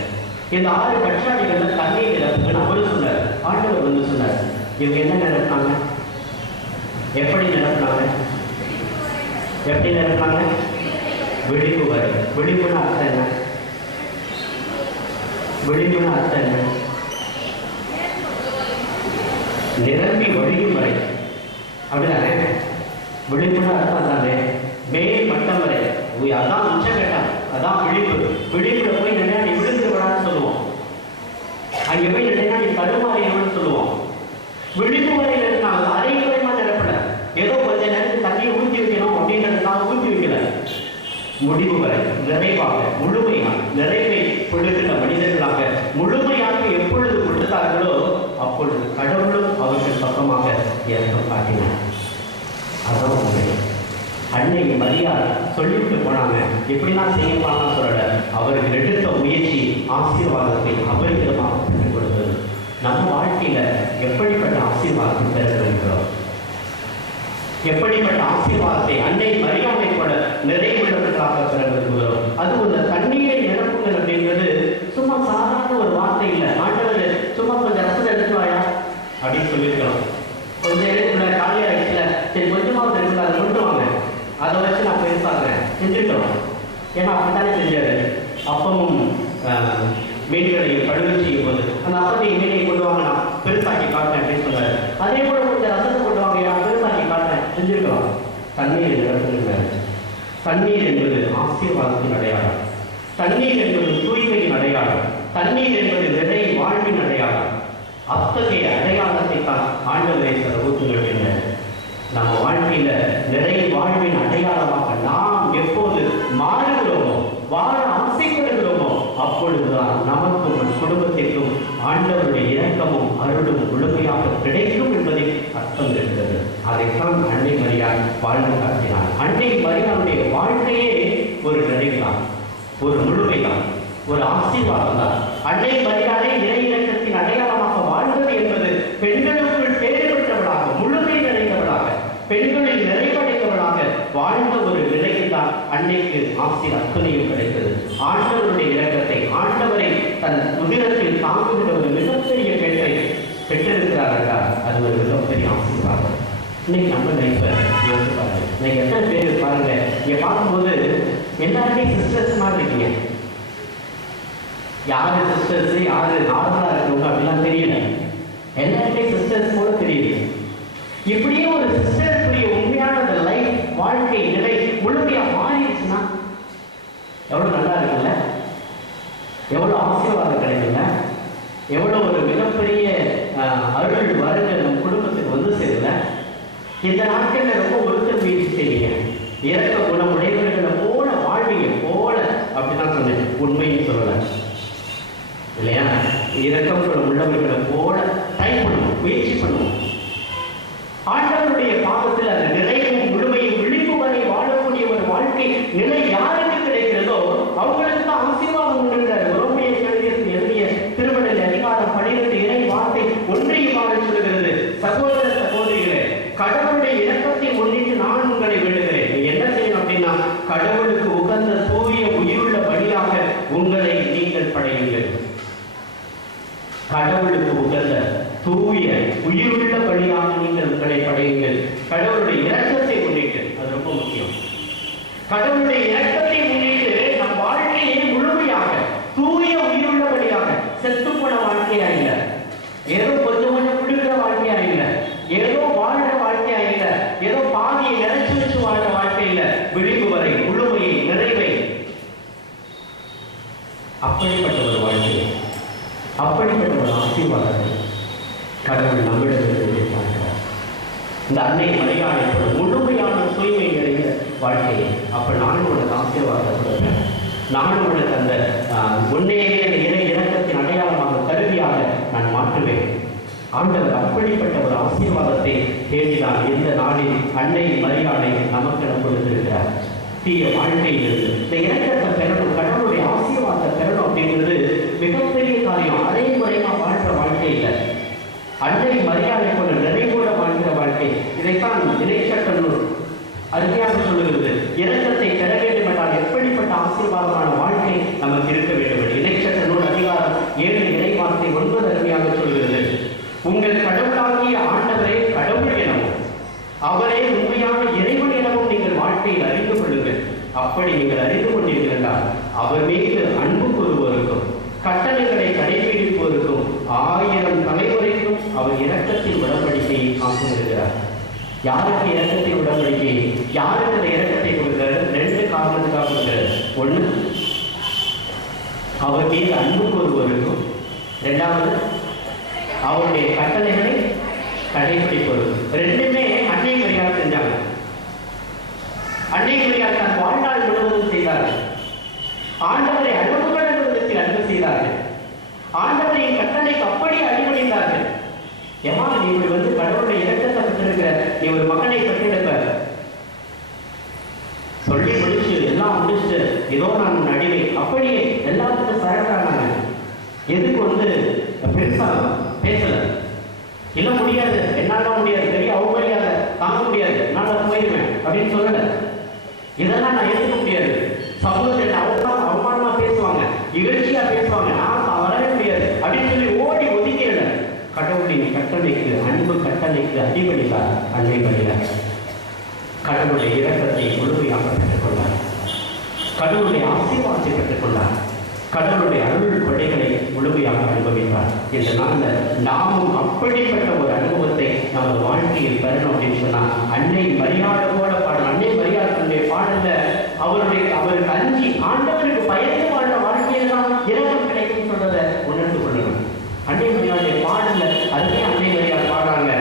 இந்த 6 கற்றாடிகள் தண்ணீர் நிரப்புன்னு அவரு சொன்னார். ஆண்டவர் சொன்னார், இவங்க என்ன நிரப்பினாங்க, எப்படி நிரப்பினாங்க, எப்படி நிரப்பினாங்க? விழிப்பு வரை. விழிப்புன்னு அர்த்தம் என்ன? விழிப்புன்னு அர்த்தம் என்ன? நிரம்பி வழியும் வரை, அப்படிதானே? விழிப்புன்னு அர்த்தம் தானே? மேல் மட்டம் வரை, அதான் உச்சகட்டம், அதான் விழிப்பு. விழிப்புல போய் நினையா நீ விழுந்து விடான்னு சொல்லுவோம். அங்கே போய் நினையா நீ தடுமாறியவன்னு சொல்லுவோம். விழிப்பு வரையில் இருந்தாங்க அரை குறைமா நிரப்பல, ஏதோ கொஞ்ச நேரத்துக்கு தண்ணியை ஊற்றி வைக்கணும் அப்படின்றதுனால ஊற்றி வைக்கல. முடிவு வரை நிறைவாக முழுமையாக நிறைவை கொடுக்கிற மனிதர்களாக முழுமையாக எப்பொழுது கொடுத்தார்களோ அப்பொழுது கடவுளும் அவர்கள் பக்கமாக இறக்கம் காட்டினார். அதான் உண்மை. அன்னை மரியாதை சொல்லிவிட்டு போனாங்க, எப்படிலாம் செய்யப்பாங்க சொல்லல. அவர்கள் எடுத்த முயற்சி ஆசீர்வாதத்தை அபரிதமாக பெற்றுக் கொடுத்தது. நம்ம வாழ்க்கையில எப்படிப்பட்ட ஆசீர்வாதத்தை பெற விரும்புகிறோம்? எப்படிப்பட்ட ஆசீர்வாதத்தை அன்னை மரியாதை போல நிறைவுள்ளவர்களாக பெற விரும்புகிறோம்? அது ஒரு தண்ணீரை நிரப்புங்கள் அப்படின்றது சும்மா சாதாரண ஒரு வார்த்தை இல்லை. ஆண்டவர் சும்மா கொஞ்சம் ரசத்தை எடுத்துவாயா அப்படின்னு சொல்லியிருக்கிறோம். கொஞ்சம் இடத்துல காலியாக ஆயிடுச்சுல, சரி கொஞ்சமாக இருக்கு, அதை கொண்டு வாங்க, அதை வச்சு நான் பெருசாகிறேன் செஞ்சுக்கிறோம். ஏன்னா அப்படித்தானே செஞ்சாரு. அப்பமும் மீன்களையும் கழுவி செய்யும் போது அந்த அப்பத்தை மீனை கொண்டு வாங்க, நான் பெருசாக்கி காட்டுறேன் அப்படின்னு சொன்னாரு. அதே போல கொஞ்சம் ரசத்தை கொண்டு வாங்க, நான் பெருசாக்கி காட்டுறேன் செஞ்சிருக்கலாம். தண்ணீர் நிரப்புகிறார். தண்ணீர் என்பது ஆசீர்வாதத்தின் அடையாளம். தண்ணீர் என்பது தூய்மையின் அடையாளம். தண்ணீர் என்பது நிறை வாழ்வின் அடையாளம். அத்தகைய அடையாளத்தை தான் ஆண்டவரை சில ஊற்றுங்கள் என்ன நம்ம வாழ்க்கையில நிறை வாழ்வின் அடையாளமாக நாம் எப்போது மாறுகிறோமோ, வாழ ஆசைப்படுகிறோமோ, அப்பொழுதுதான் நமக்கும் குடும்பத்திற்கும் ஆண்டவருடைய இரக்கமும் அருளும் முழுமையாக கிடைக்கும் என்பதில் அர்த்தம் இருக்கிறது. அதைத்தான் அன்னை மரியாள் வாழ்ந்து காட்டினார். அன்னை மரியாளுடைய வாழ்க்கையே ஒரு நிறைவுதான், ஒரு முழுமைதான், ஒரு ஆசீர்வாதம் தான். அன்னை மரியாதை இறை இரக்கத்தின் அடையாளமாக வாழ்ந்தது என்பது பெண்களுக்குள் பேறு பெற்றவளாக, முழுமை நிறைந்தவளாக, பெண்களில் நிறைவடைந்தவளாக வாழ்ந்த ஒரு நிலையில் தான் அன்னைக்கு ஆசிர் அத்தனையும் கிடைத்தது. ஆண்டவருடைய இரக்கத்தை, ஆண்டவரை தன் உதிரத்தில் தாங்குகிற ஒரு மிகப்பெரிய பெற்றை பெற்றிருக்கிறார் என்றால் அது ஒரு மிகப்பெரிய ஆசீர்வாதம். இன்னைக்கு நம்ம லைஃப்பை யோசிச்சு பாருங்க. இன்னைக்கு எத்தனை பேர் பாருங்க, இங்க பார்க்கும்போது எல்லாருமே சிஸ்டர்ஸ் மாதிரி இருக்கீங்க. யாரு சிஸ்டர்ஸ், யாரு நார்மலா இருக்கிறவங்க அப்படிலாம் தெரியல. எல்லாருமே சிஸ்டர்ஸ் போல தெரியுது. இப்படியே ஒரு சிஸ்டருக்குரிய உண்மையான அந்த லைஃப் வாழ்க்கை நிலை முழுமையா மாறிடுச்சுன்னா எவ்வளவு நல்லா இருக்குல்ல, எவ்வளவு ஆசீர்வாதம் கிடைக்குல்ல, எவ்வளவு ஒரு மிகப்பெரிய அருள் வருங்க நம் குடும்பத்துக்கு வந்து சேருல. இந்த நாட்கள்ல ரொம்ப ஒருத்தர் முயற்சி செய்வீங்க, இறக்க குணம் உடையவர்களை போல வாழ்வீங்க போல அப்படிதான் சொன்னேன், உண்மையும் சொல்லல இல்லையா? இரக்கம் குணம் உள்ளவர்களை போல ட்ரை பண்ணுவோம், முயற்சி பண்ணுவோம். ஆண்டவருடைய பாதத்தில் அந்த நிறைவும் முழுமையும் விழிப்பு வரை வாழக்கூடிய ஒரு வாழ்க்கை நிலை யாருக்கு கிடைக்கிறதோ அவங்களுக்கு தான் ஆசீர்வாதம் உண்டுகிறார். ரோமையை எழுதிய திருமண அதிகாரம் 12 இறை வார்த்தை ஒன்றையுமாக சொல்கிறது. சகோதர சகோதரிகளே, கடவுளுடைய இரக்கத்தை முன்னிட்டு நான் உங்களை வேண்டுகிறேன். நீ என்ன செய்யணும் அப்படின்னா, கடவுளுக்கு உகந்த தூய உயிருள்ள பலியாக உங்களை நீங்கள் படையுங்கள். கடவுளுக்கு உகந்த தூய உயிருள்ள பலியாக நீங்கள் உங்களை படையுங்கள். கடவுளுடைய இரக்கத்தை முன்னிட்டு, அது ரொம்ப முக்கியம். கடவுளுடைய இரக்கத்தை முன்னிட்டு நம் வாழ்க்கையை முழுமையாக தூய உயிருள்ள பலியாக, செத்து போன வாழ்க்கையா இல்லை, ஏதோ கொஞ்சம் கொஞ்சம் குளிக்கிற வாழ்க்கையா இல்லை, ஏதோ வாழ்ற வாழ்க்கையா இல்லை, ஏதோ பாதியை நிறைச்சு வச்சு வாழ்ற வாழ்க்கை இல்லை, விழிப்பு வரை முழுமையை நிறைவை, அப்படிப்பட்ட ஒரு வாழ்க்கை, அப்படிப்பட்ட ஒரு ஆசீர்வாதத்தை கடவுள் நம்மிடத்தில் எதிர்பார்க்கிறார். இந்த அன்னை மரியாதை போல முழுமையான தூய்மை நிறைந்த வாழ்க்கையை அப்ப நான் உனக்கு ஆசீர்வாதம் கொடுப்பேன், நான் உனக்கு அந்த உன்னையே இறை இரக்கத்தின் அடையாளமாக கருவியாக நான் மாற்றுவேன். ஆண்டவர் அப்படிப்பட்ட ஒரு ஆசீர்வாதத்தை தேடிதான் இந்த நாளில் அன்னை மரியாதை நமக்கு கொடுத்திருக்கிறார். தீய வாழ்க்கையிலிருந்து இந்த இரக்கத்தை பெறணும், கடவுளுடைய ஆசீர்வாதத்தை பெறணும் அப்படின்றது மிகப்பெரிய காரியம். அதே முறையா வாழ்ற வாழ்க்கை இல்லை, அன்னை மரியாதை போல நிறைவோட வாழ்கிற வாழ்க்கை. இதைத்தான் இறைச்சட்ட நூல் அருமையாக சொல்லுகிறது. இரக்கத்தை பெற வேண்டும் என்றால் எப்படிப்பட்ட ஆசீர்வாதமான வாழ்க்கை நமக்கு இருக்க வேண்டும். இறைச்சட்ட நூல் அதிகாரம் 7 இறைவார்த்தை 9 அருமையாக சொல்கிறது. உங்கள் கடவுளாகிய ஆண்டவரே கடவுள் எனவும் அவரே உண்மையான இறைவன் எனவும் நீங்கள் வாழ்க்கையில் அறிந்து கொள்ளுங்கள். அப்படி நீங்கள் அறிந்து கொண்டீர்கள் அவர் மீது அன்பு கூறுவோருக்கும் கட்டளைகளை கடைபிடிப்போருக்கும் 1000 தலைமுறைக்கும் அவர் இரக்கத்தின் உடன்படிக்கையை காத்துகிறார். யாருக்கு இரக்கத்தின் உடன்படிக்கை? யாருக்கு அந்த இரக்கத்தை கொடுக்கிறார்? 2 காரணத்துக்காக கொடுக்கிறார். ஒன்று, அவர் மீது அன்பு கூறுவோருக்கும், 2வது அவருடைய கட்டளைகளை கடைபிடிப்போருக்கும். 2மே அன்னை மரியாதை செஞ்சாங்க. அன்னை மரியாதை தன் வாழ்நாள் முழுவதும் செய்தார்கள். ஆண்டவரை அன்புடன் விதத்தில் அன்பு செய்தார்கள். ஆண்டவரின் கட்டளைக்கு அப்படியே அடிபணிந்தார்கள். ஏமா நீ வந்து கடவுளுடைய இரக்கத்தை பெற்றிருக்கிற, நீ ஒரு மகனை பெற்றெடுப்ப சொல்லி முடிச்சு எல்லாம் முடிச்சுட்டு ஏதோ நான் உன் அடிமை அப்படியே எல்லாத்துக்கும் சரண்டானாங்க. எதுக்கு வந்து பெருசா பேசல? இல்ல முடியாது, என்னால முடியாது, பெரிய அவமரியாதை தாங்க முடியாது, என்னால போயிருவேன் அப்படின்னு சொல்லல. இதெல்லாம் நான் ஏற்றுக்க முடியாது. சமூகத்தில் அவமானமா பேசுவாங்க, இகழ்ச்சியா பேசுவாங்க, நான் வரவே முடியாது அப்படின்னு சொல்லி ஓடி ஒதுக்கல. கடவுளின் கட்டளைக்கு, அன்பு கட்டளைக்கு அடிபணித்தார் அன்னை மரியாதை. கடவுளுடைய இரக்கத்தை முழுமையாக பெற்றுக்கொண்டார். கடவுளுடைய ஆசீர்வாதத்தை பெற்றுக்கொண்டார். கடவுளுடைய அருள் கொடைகளை முழுமையாக அனுபவித்தார். இந்த நாளில் நாமும் அப்படிப்பட்ட ஒரு அனுபவத்தை நமது வாழ்க்கையில் பெறணும் அப்படின்னு சொன்னால் அன்னை மரியாதை போல பாடல். அன்னை மரியாதையுடைய பாடல அவருக்கு அஞ்சி ஆண்டவருக்கு பயந்து வாழ்ற வாழ்க்கையில தான் இரக்கம் கிடைக்கும் சொல்றதை உணர்ந்து கொள்ளணும். அன்னை மரியாதை பாடல அதுவே அன்னை மரியாதை பாடுறாங்க.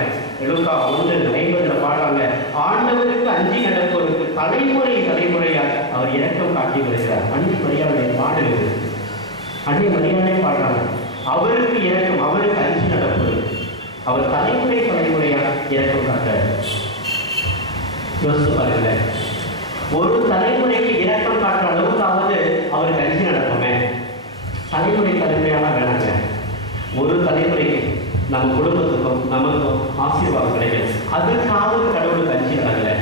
லூக்கா 1:50 பாடுறாங்க, ஆண்டவருக்கு அஞ்சி நடப்பவருக்கு தலைமுறையாக அவர் இரக்கம் காட்டி வருகிறார். அன்னை மரியாதை பாடல் இது. அன்னை மரியாதை பாடுறாங்க, அவருக்கு இரக்கம், அவருக்கு அஞ்சி நடப்பது, அவர் தலைமுறையாக இரக்கம் காட்டார். யோசித்து பாருங்க, ஒரு தலைமுறைக்கு இரக்கம் காட்டுற அளவுக்காவது அவருக்கு அஞ்சி நடப்போமே. தலைமுறையாக வேணாங்க, ஒரு தலைமுறைக்கு நம்ம குடும்பத்துக்கும் நமக்கும் ஆசீர்வாதம் கிடைக்கும். அதுக்காவது கடவுளுக்கு அஞ்சி நடக்கல.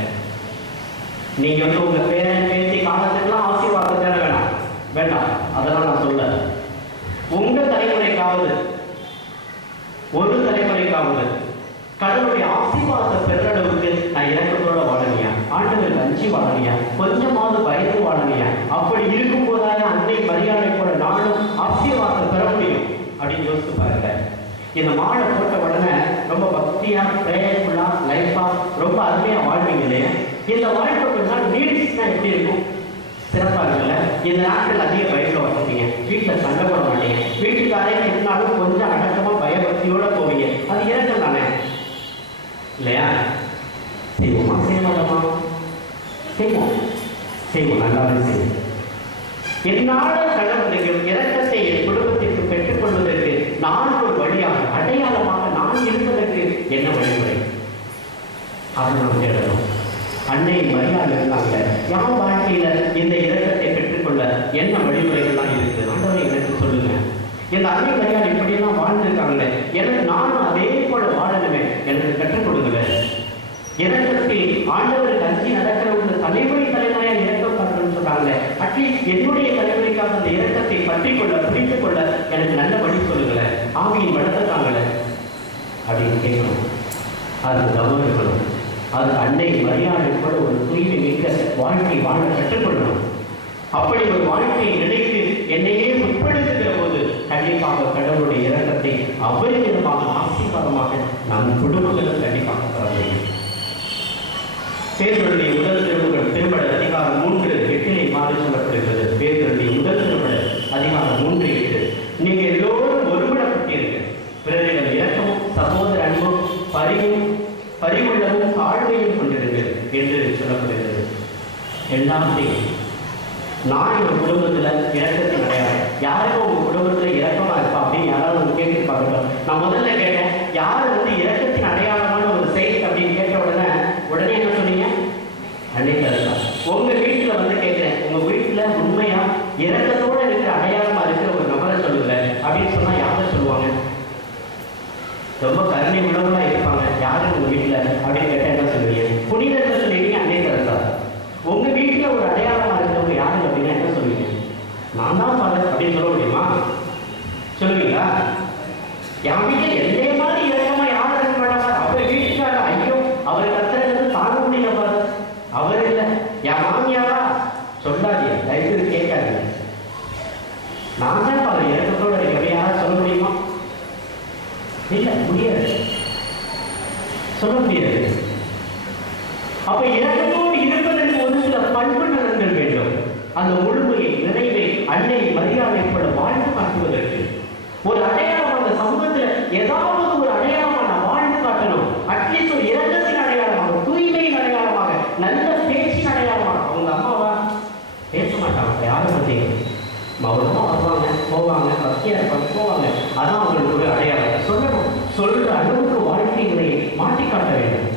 நீங்க வந்து உங்க பேரன் பேத்தி காலத்துக்கெல்லாம் ஆசீர்வாதம் தேட வேண்டாம், அதெல்லாம் நான் சொல்ல. உங்க தலைமுறைக்காவது, ஒரு தலைமுறைக்காவது கடவுளுடைய ஆசீர்வாதத்தை பெற அளவுக்கு நான் இரக்கத்தோட வாழலையா, ஆண்டவருக்கு அஞ்சி வாழலையா, கொஞ்சமாவது பயந்து வாழலையா? அப்படி இருக்கும் போதான அன்னை மரியாதை போல நானும் ஆசீர்வாதத்தை பெற முடியும் அப்படின்னு யோசித்து பாருங்க. இந்த மாடை போட்ட உடனே ரொம்ப பக்தியா, பிரேயர்ஃபுல்லா, லைஃபா ரொம்ப அருமையா வாழ்வீங்க இல்லையா? இந்த வாழ்க்கை நீடிச்சுன்னா எப்படி இருக்கும்? சிறப்பா இருக்குல்ல? இந்த நாட்கள் அதிக பயத்தில் வச்சுப்பீங்க, வீட்டில் சண்டை போட மாட்டீங்க, வீட்டுக்காரே இருந்தாலும் கொஞ்சம் அடக்கமா பயபக்தியோட போவீங்க. அது இரக்கம் தானே இல்லையா? செய்வோமா செய்ய மாட்டோமா? செய்வோம், நல்லாவே செய்வோம். என்னால கடவுளுக்கு இரக்கத்தை என் குடும்பத்திற்கு பெற்றுக் கொள்வதற்கு நான் ஒரு வழியாக, அடையாளமாக நான் இருப்பதற்கு என்ன வழிமுறை? அதை நாம் தேடணும். அன்னை மரியாதை இருந்தாங்க, யார் வாழ்க்கையில இந்த இரக்கத்தை பெற்றுக்கொள்ள என்ன வழிமுறைகள்லாம் இருக்குது? ஆண்டவரை எனக்கு சொல்லுங்க. இந்த அன்னை மரியாதை இப்படியெல்லாம் வாழ்ந்திருக்காங்களே, எனக்கு நானும் அதே போல வாழணுமே, எனக்கு கற்றுக் கொடுங்க. இரக்கத்தில் ஆண்டவருக்கு அஞ்சி நடக்கிறவங்க தலைமுறையாக இரக்கம் காட்டணும்னு சொல்றாங்க. அட்லீஸ்ட் என்னுடைய தலைமுறைக்காக அந்த இரக்கத்தை பற்றிக் கொள்ள, புரிந்து கொள்ள எனக்கு நல்ல வழி சொல்லுங்களேன், ஆவியின் வளர்த்தாங்களே அப்படின்னு கேட்கணும். அது கவனம் இருக்கணும். அது அன்னை மரியாதை கூட ஒரு தூய்மை மிக்க வாழ்க்கை வாழ கற்றுக்கொள்ளணும். அப்படி ஒரு வாழ்க்கையை நினைத்து என்னையே உட்படுத்துகிற போது கண்டிப்பாக கடவுளுடைய இரக்கத்தை அபரிமிதமாக ஆசீர்வாதமாக நம் குடும்பங்களும் கண்டிப்பாக தர முடியும். பேதுருடைய முதல் திருமட அதிகாரம் 3:8 சொல்லப்படுகிறது. பேதுருடைய முதல் திருமட அதிகாரம் 3:8, நீங்க எல்லோரும் ஒருமிடப்பட்டீர்கள், பிறரிடம் இரக்கமும் சகோதர அன்பும் பரிவுள்ளமும் தாழ்மையும் கொண்டிருங்கள் என்று சொல்லப்படுகிறது. எல்லாத்தையும் நான் எங்க குடும்பத்துல இரக்கத்தின் அடையாளம். யாருக்கும் உங்க குடும்பத்துல இரக்கமா இருப்பா அப்படின்னு யாராவது ஒரு கேள்வி பார்க்கட்டும். நான் முதல்ல கேட்டேன், யாரு வந்து இரக்கத்தின் அடையாளமான ஒரு செயல் அப்படின்னு கேட்ட உடனே என்ன சொன்னீங்க? அன்னை தெரசா. உங்க வீட்டுல வந்து கேட்கிறேன், உங்க வீட்டுல உண்மையா இரக்கத்தோட இருக்கிற அடையாளமா இருக்கிற ஒரு நபரை சொல்லுங்க அப்படின்னு சொன்னா யாரை சொல்லுவாங்க? ரொம்ப கருணை உணவுகளா இருப்பாங்க. யாரு உங்க வீட்டுல அப்படின்னு கேட்டா என்ன சொல்லுவீங்க? புனிதர்கள் சொல்லுவீங்க, அன்னை தெரசா. உங்க வீட்டுல ஒரு அடையாளமா இருக்கிறவங்க யாரு அப்படின்னா என்ன சொல்லுவீங்க? நான் தான் ஃபாதர் அப்படின்னு சொல்ல முடியுமா? சொல்லுவீங்களா? என் வீட்டுல என்னைய மாதிரி இரக்கமா யாரும் இருக்க சொல்ல முடியாது. அப்ப இரக்கத்தோடு இருப்பதற்கு ஒரு சில பண்பு நலன்கள் வேண்டும். அந்த முழுமையை, நிறைவை, அன்னை மரியாதை போல வாழ்ந்து காட்டுவதற்கு ஒரு அடையாளம், அந்த சமூகத்தில் ஏதாவது ஒரு அடையாளமாக நான் வாழ்ந்து காட்டணும். அட்லீஸ்ட் ஒரு இரக்கத்தின் அடையாளமாக, தூய்மையின் அடையாளமாக, நல்ல பேச்சின் அடையாளமாக. அவங்க அம்மாவா பேச மாட்டாங்க, யாரும் பார்த்தீங்க அவ்வளோமா வருவாங்க, போவாங்க, பக்தியா இருப்பாங்க, போவாங்க. அதான் அவங்களுக்கு ஒரு அடையாளம். சொல்லணும், சொல்ற அளவுக்கு வாழ்க்கை நிலையை மாற்றி காட்ட வேண்டும்.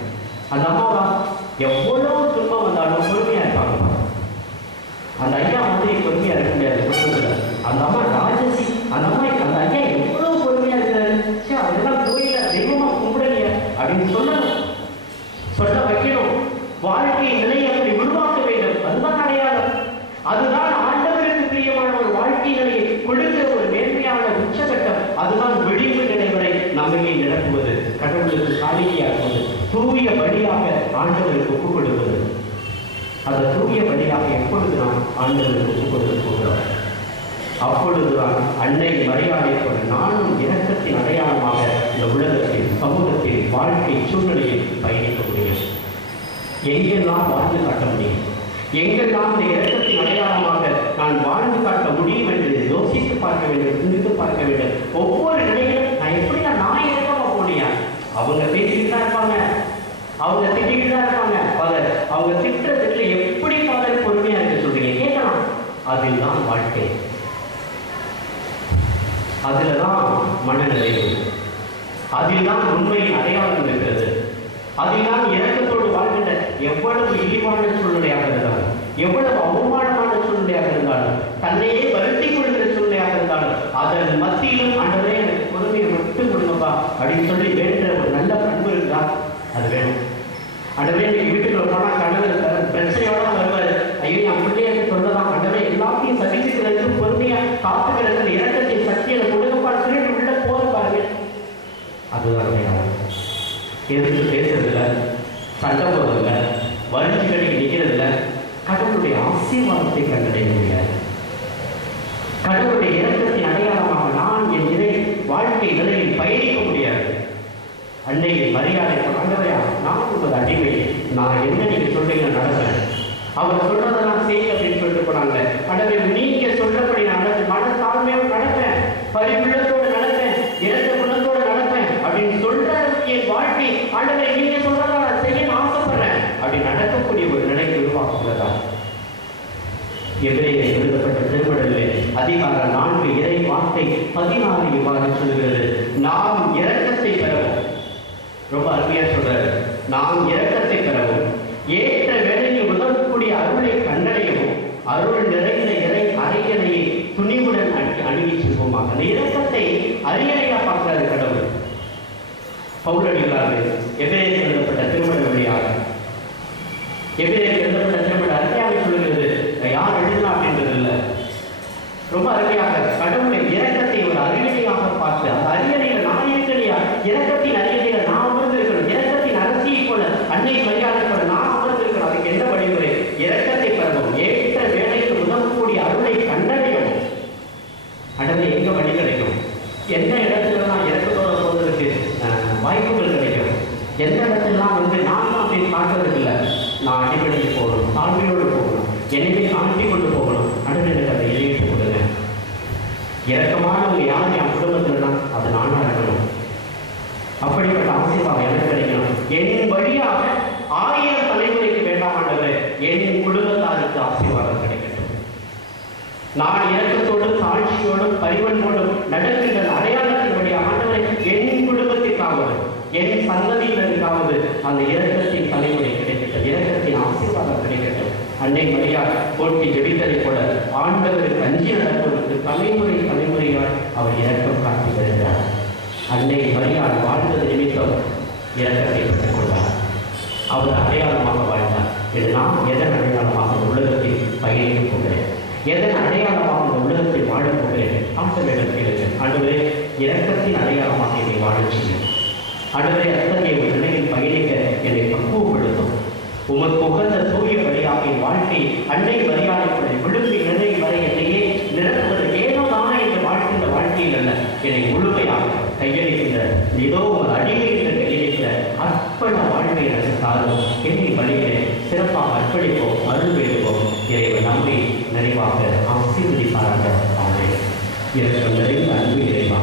அந்த அம்மாவா எவ்வளவு துன்பம் வந்தாலும் பொறுமையா இருப்பாங்க. அந்த ஐயா மாதிரி பொறுமையா இருக்க முடியாது குடும்பத்தில். அந்த அம்மா ராஜசி, அந்த அம்மா அந்த ஐயா எவ்வளவு பொறுமையா இருக்கிறாரு, அதெல்லாம் கோயில தெய்வமா கும்பிடலையா அப்படின்னு சொல்லணும், சொல்ல வைக்கணும். வாழ்க்கை நிலையை அப்படி உருவாக்க வேண்டும். அதுதான் அடையாளம். அதுதான் ஆண்டவருக்கு பிரியமான ஒரு வாழ்க்கை நிலையை கொடுக்கிற ஒரு மேன்மையான உச்சகட்டம். அதுதான் விழிப்பு நிலைவரை நம்மையை நிரப்புவது, கடவுளுக்கு காணிக்கையாக்குவது, தூய வழியாக ஆண்டவருக்கு ஒப்புக் கொடுப்பது. அந்த தூய வழியாக எப்பொழுது நாம் ஆண்டவருக்கு ஒப்புக் கொடுக்க போகிறோம், அப்பொழுதுதான் அன்னை மரியாதை போல நானும் இரக்கத்தின் அடையாளமாக இந்த உலகத்தில், சமூகத்தில், வாழ்க்கை சூழ்நிலையில் பயணிக்க முடியும். எங்கெல்லாம் வாழ்ந்து காட்ட முடியும், எங்கெல்லாம் இந்த இரக்கத்தின் அடையாளமாக நான் வாழ்ந்து காட்ட முடியும் என்று யோசித்து பார்க்க வேண்டும், சிந்தித்து பார்க்க வேண்டும். ஒவ்வொரு நிலையிலும் நான் எப்படி நான் இரக்கமா போனியா, அவங்க பேசிட்டு தான் இருப்பாங்க, அவங்க திட்டிட்டு தான் இருப்பாங்க. ஃபாதர் அவங்க திட்டத்துல எப்படி ஃபாதர் பொறுமையா இருக்க சொல்றீங்க கேட்கலாம். அதில் தான் வாழ்க்கை, அதுலதான் மனநிறைவு, அதில் தான் உண்மையின் அடையாளம் இருக்கிறது. அதில் தான் இரக்கத்தோடு வாழ்கின்ற எவ்வளவு இழிவான சூழ்நிலையாக இருந்தாலும், எவ்வளவு அவமானமான சூழ்நிலையாக இருந்தாலும், தன்னையே வருத்தி கொள்கிற சூழ்நிலையாக இருந்தாலும், அதன் மத்தியிலும் ஆண்டவரே எனக்கு பொறுமையை மட்டும் கொடுங்கப்பா அப்படின்னு சொல்லி வேண்டுற ஒரு நல்ல பண்பு இருக்குதா, அது வேணும். ஆண்டவரே இன்னைக்கு வீட்டுக்குள்ள போனா கணவர் பிரச்சனையோட வருவாரு, ஐயோ என் பிள்ளைய சொல்லலாம், ஆண்டவரே எல்லாத்தையும் சகிச்சுக்கிறதுக்கு பொறுமையா காத்துக்கிறதுக்கு இரக்கத்தின் சக்தியை கொடுங்கப்பான்னு சொல்லிட்டு உள்ள போற பாருங்க. அதுதான் அடையாளம். எதிர்த்து பேசுறதில்ல, சண்டை போடுறதில்ல, வரிஞ்சு கடைக்கு நிற்கிறதில்ல, கடவுளுடைய ஆசீர்வாதத்தை கண்டடைய முடியாது. கடவுளுடைய இரக்கத்தின் அடையாளமாக நான் என் இறை வாழ்க்கை நிலையில் பயணிக்க முடியாது. அன்னையை மரியாதை ஆண்டவரையா, நான் ஒரு அடிமை, நான் என்ன நீங்க சொல்றீங்க நடக்கிறேன், அவர் சொல்றதை நான் செய்ய அப்படின்னு சொல்லிட்டு போனாங்க. ஆண்டவரே நீங்க சொல்றபடி நான் மனத்தாழ்மையோடு நடப்பேன், பரிவுள்ளத்தோடு நடப்பேன், இரத்த குணத்தோடு நடப்பேன் அப்படின்னு சொல்ற என் வாழ்க்கை ஆண்டவரை நீங்க சொல்றதா நான் செய்ய ஆசைப்படுறேன் அப்படி நடக்கக்கூடிய ஒரு நிலையை உருவாக்குகிறதா. எபிரேயர் எழுதப்பட்ட திருமடலில் அதிகாரம் 4 இறை வார்த்தை 14 இவ்வாறு சொல்கிறது, நாம் இரக்கத்தை பெறவும், ரொம்ப அருமையா சொல்றாரு, நாம் இரக்கத்தை பெறவும் ஏற்ற வேளையில் உதவக்கூடிய அருளை கண்டடையவும் அருள் நிறைந்த இறை அரியணையை துணிவுடன் அணுகி செல்வோமாக. அந்த இரக்கத்தை அரியணையா பார்க்கிறாரு கடவுள். பவுல் அடிகளார் எபிரேயர் எழுதப்பட்ட திருமண வழியாக, எபிரேயர் எழுதப்பட்ட திருமண அருமையாக சொல்லுகிறது, யார் எழுதலாம் அப்படின்றது இல்லை, ரொம்ப அருமையாக கடவுளை இரக்கத்தை ஒரு அரியணையாக பார்த்து, அந்த அரியணையில் நான் இருக்கலையா, இரக்கத்தின் அரியணையில் நான் அமர்ந்திருக்கணும், இரக்கத்தின் அரசியை போல அன்னை மரியாதை போல நான் அமர்ந்திருக்கணும். அதுக்கு என்ன வழிமுறை? இரக்கத்தை பெறவும் ஏற்ற வேலைக்கு உதவக்கூடிய அருளை கண்டடையவும். அடவை எங்க வழி கிடைக்கும், எந்த இடத்துல நான் இரக்கத்தோட போவதற்கு வாய்ப்புகள் கிடைக்கும், எந்த இடத்துலாம் நான் தான் அப்படின்னு காட்டுறதுக்கு இல்லை, நான் அடிப்படைக்கு போகணும், தாழ்மையோடு போகணும், என்னைக்கு காட்டி கொண்டு போகணும். அடுத்த எனக்கு அதை எழுதிட்டு கொடுங்க. இறக்கமானவங்க யார் என் குடும்பத்தில் தான் அது நானாக இருக்கணும். அப்படிப்பட்ட ஆசீர்வாதம் எனக்கு கிடைக்கணும். என் வழியாக 1000 தலைமுறைக்கு வேண்டாமாண்டவர் என் குடும்பத்தாருக்கு ஆசீர்வாதம் கிடைக்கட்டும். நான் இரக்கத்தோடும் தாழ்ச்சியோடும் பரிவன்போடும் நடக்கின்ற அடையாளத்தின் வழியாக ஆண்டவரை என் குடும்பத்திற்காவது, என் சந்ததியினருக்காவது அந்த இரக்கத்தின் தலைமுறை கிடைக்கட்டும், இரக்கத்தின் ஆசீர்வாதம் கிடைக்கட்டும். அன்னை மரியாதை போட்டி ஜெபித்ததை போல ஆண்டவருக்கு அஞ்சி நடப்பதற்கு தலைமுறை தலைமுறையால் அவர் இரக்கம் காட்டி வருகிறார். அன்னை மரியாதை வாழ்ந்தது நிமித்தம் இரக்கத்தை பெற்றுக் கொண்டார். அவர் அடையாளமாக வாழ்ந்தார். இது நான் எதன் அடையாளமாக உலகத்தில் பயணிக்கப் போகிறேன், எதன் அடையாளமாக இந்த உலகத்தில் வாழப் போகிறேன். ஆண்டவரிடம் கேளுங்கள், ஆண்டவரே இரக்கத்தின் அடையாளமாக என்னை வாழச் செய்யும். ஆண்டவரே அத்தகைய ஒரு நிலையில் பயணிக்க என்னை பக்குவப்படுத்தும். உமக்கு உகந்த தூய வழியாக என் வாழ்க்கை அன்னை மரியாதை விழுப்பி நிலை வரை என்னையே நிரப்புவது ஏதோ தானே என்று வாழ்க்கின்ற வாழ்க்கையில் அல்ல, என்னை முழுமையாக கையளிக்கின்ற ஏதோ ஒரு அடிமை என்று கையளிக்கிற அர்ப்பண தாரும் என்னை வழியிலே சிறப்பாக அர்ப்பணிப்போம், அருள் வேண்டுவோம். இறைவன் நம்மை நிறைவாக ஆசீர்வதிப்பாராக. ஆமென். இரக்கம் நிறைந்த அன்பு இறைவா,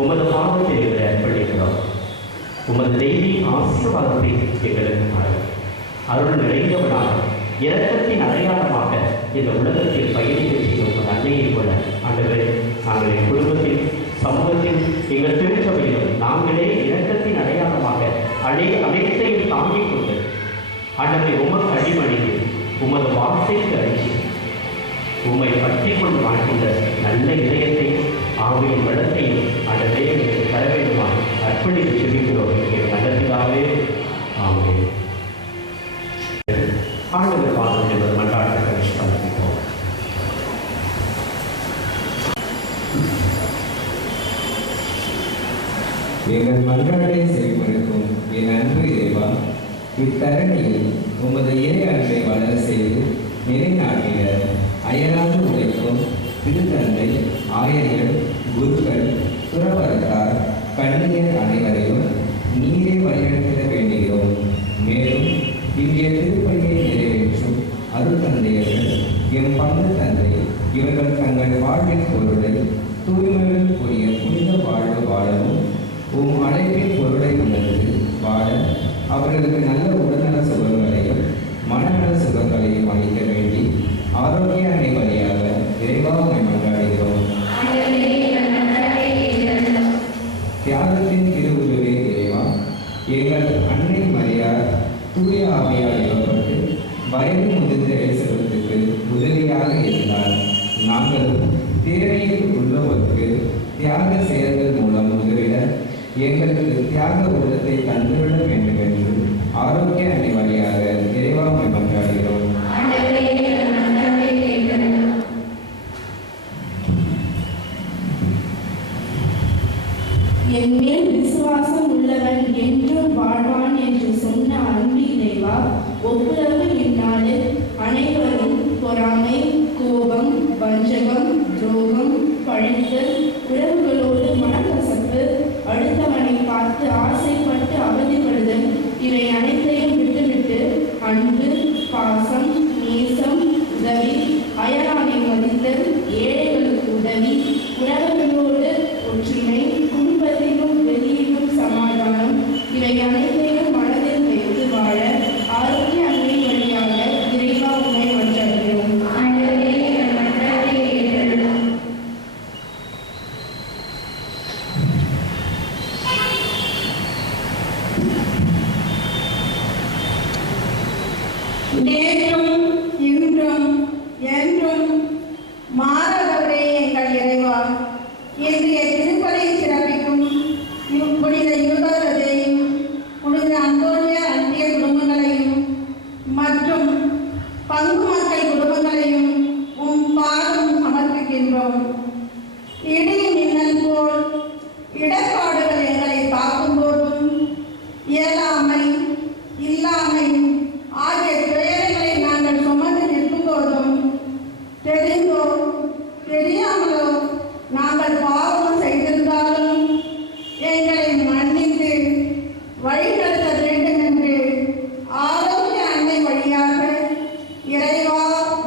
உமது பாவத்தை அர்ப்பணிக்கிறோம். உமது தெய்வீக ஆசீர்வாதத்தை எங்களுக்கு அருள் நிறைந்தவனாக இரக்கத்தின் அடையாளமாக இந்த உலகத்தில் பயணிக்க செய்யும் உங்கள் அன்னையை போல ஆண்டவரே, நாங்கள் என் குடும்பத்தில், சமூகத்தில், எங்கள் திருச்சபையிலும் நாங்களே இரக்கத்தின் அடையாளமாக அனைத்தையும் தாங்கிக் கொண்டு ஆண்டவரை உமக்கு அடிமணிந்து உமது வார்த்தைக்கு அழிச்சு உம்மை பற்றி கொண்டு வாழ்கின்ற நல்ல இதயத்தை, ஆவியின் வளத்தையும் ஆண்டவரே எங்களுக்கு தர வேண்டுமா அர்ப்பணித்து செல்கிறோம். எங்கள் நல்லதாகவே ஆமென். ஆண்டவர் பாதம் என்பது மன்றாட்ட சமர்ப்பிப்போம். எங்கள் மன்றாட்டை செவிமடுக்கும் என் அன்பு இறைவா, இத்தரணியில் உமது இறை அன்பை வளர செய்து நிலைநாட்டிட அயராது உழைக்கும் திருத்தந்தை, ஆயர்கள், குருக்கள், துறவரத்தார், கன்னியர் அனைவரையும் நீரே வழிநடத்திட வேண்டுகிறோம். மேலும் இங்கே திருப்பணியை நிறைவேற்றும் அருள் தந்தையர்கள், எம் பங்கு தந்தை, இவர்கள் தங்கள் வாழ்வின் பொருளை தூய்மையுடன் கூடிய புனித வாழ்வு வாழவும் உம் அழைப்பின் பொருளை உணர்ந்து வாழ அவர்களுக்கு நல்ல உடல்நல சுகங்களையும் மனநல சுகங்களையும் அளிக்க வேண்டி ஆரோக்கிய அணை வழியாக இறைவாக மன்றாடுகிறோம். தியாகத்தின் திருவுருவே இறைவா, எங்கள் அன்னை மரியார் தூய ஆவியால் ஏற்பட்டு வயது முதிர்ந்த எலிசபெத்துக்கு உதவியாக இருந்தார். நாங்களும் தேவையில் உள்ளவருக்கு தியாக செயல்கள் மூலம் உதவிட எங்களுக்கு தியாக உள்ளத்தை தந்துவிட வேண்டும் என்று ஆரோக்கிய அணை வழியாக இறைவாமை கொண்டாடுகிறோம். என் மேல் விசுவாசம் உள்ளவன் என்றும் வாழ்வான் என்று சொன்ன அன்பு இறைவா, ஒப்புரவு இந்நாளில் அனைவரும் பொறாமை, கோபம், வஞ்சகம், துரோகம், பழித்தல், உறவுகளோடு மனக்கசப்பு, அடுத்தவனை பார்த்து ஆசைப்பட்டு அவதிப்படுதல் இவை அனைத்தையும் விட்டுவிட்டு அன்பு, பாசம், நேசம், உதவி, அயலானை மதித்தல், ஏழைகளுக்கு உதவி, உறவுகளோடு ஒற்றுமை, குடும்பத்திலும் வெளியிலும் சமாதானம் இவை அனைத்தையும் மனதில் வைத்து வாழ ஆரோக்கிய அன்னை வழியாக இறைவா உண்மை மன்றாடுகிறோம். நேற்றும் இன்றும் என்றும் மாறவரே எங்கள் இறைவா, இன்றைய திருப்பலை சிறப்பிக்கும் புனித யூதரையும் புனித அந்தோனியார் அன்றைய குடும்பங்களையும் மற்றும் பங்கு மக்கள் குடும்பங்களையும் உம் பாதம் சமர்ப்பிக்கின்றோம். இடி மின்னல் போல் இடர்பாடுகள் எங்களை தாக்கும்போதும் இயலாமை, இல்லாமை ஆகிய துயரங்களை நாங்கள் சுமந்து நிற்கும் போதும் தெரிந்தோ தெரியாமலோ நாங்கள் பாவம் செய்திருந்தாலும் எங்களை மன்னித்து வழிநடத்த வேண்டும் என்று ஆரோக்கிய அன்னை வழியாக இறைவா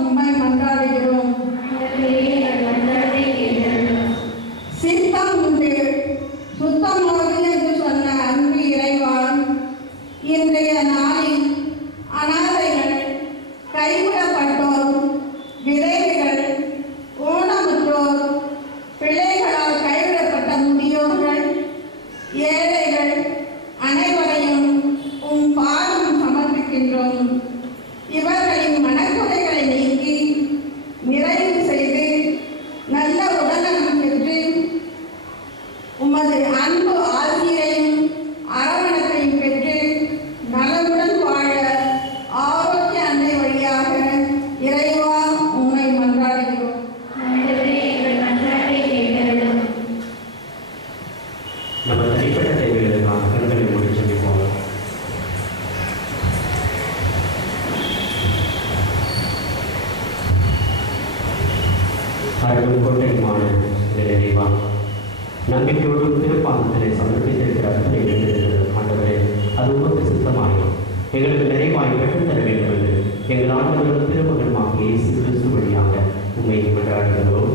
உம்மை மன்றாடுகிறோம். சித்தம் உண்டு சுத்தமாக என்று சொன்ன அன்பு இறைவா, இன்றைய நாளில் அனாதைகள், கைவிடப்பட்டோர், விதவைகள், ஊனமுற்றோர், பிள்ளைகளால் கைவிடப்பட்ட முதியோர்கள், ஏழைகள் அனைவரையும் உம் பாதம் சமர்ப்பிக்கின்றோம். இவர்களின் மனக்குறைகளை நீக்கி நிறைவு செய்து நல்ல உடல்நலம் பெற்று உமது அன்பு ஆசிரியையும் அரவணைப்பையும் பெற்று நலமுடன் வாழ ஆரோக்கிய அன்னை வழியாக இறைவா உம்மை மன்றாடுகிறோம். நம்ம தனிப்பட்ட தேவைகளுக்கான கண்களை மூடி சொல்லிப்போம். அருள் கோட்டைமான இறைவா, நம்பிக்கையோடு திருப்பாதத்திலே சமர்ப்பித்திருக்கிற அத்தனை ஆண்டவரே, அது உமக்கு சித்தமாகும். எங்களுக்கு நிறைவாய் பெற்றுத்தர வேண்டும் என்று எங்கள் ஆண்டவரும் திருமகனுமாகிய இயேசு கிறிஸ்து வழியாக உண்மை கொண்டாடுகிறோம்.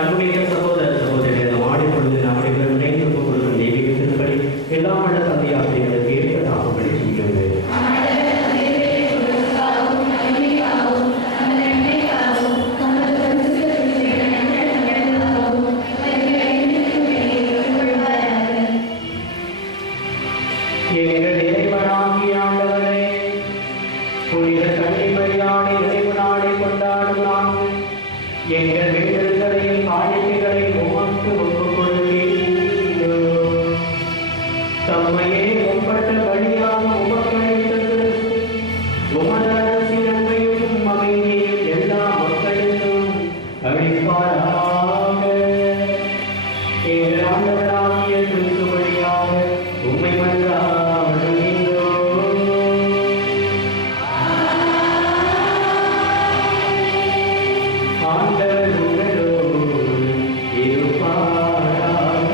அன்புடைய சகோதர சகோதரிகள் ஆடிப்பொழுது நம்முடைய நினைவு பொருளும் தெய்வீகத்தின்படி எல்லாம் உள்ள தந்தையாசிரியர்களுக்கு ஏற்பதாகும்படி செய்கிறது. எங்கள் இறைவனாகிய ஆண்டவரே, புனித கன்னிமரியானை நிறைவு நாளை கொண்டாடும் நாங்கள் எங்கள் வேண்டுதல்களையும் காணிக்கைகளை உமக்கு ஒப்புக் கொடுக்கின்றோம். தம்மையே ஒப்பட்ட வழியாக உமக்களித்தது உமது அரசின் நன்மையும் அமைதியும் எல்லா மக்களுக்கும் அளிப்பாராக. எங்கள் ஆண்டவராகிய கிறிஸ்து வழியாக உம்மை மன்றாடுகின்றோம். ஆண்டவர் உங்களோடு இருப்பாராக.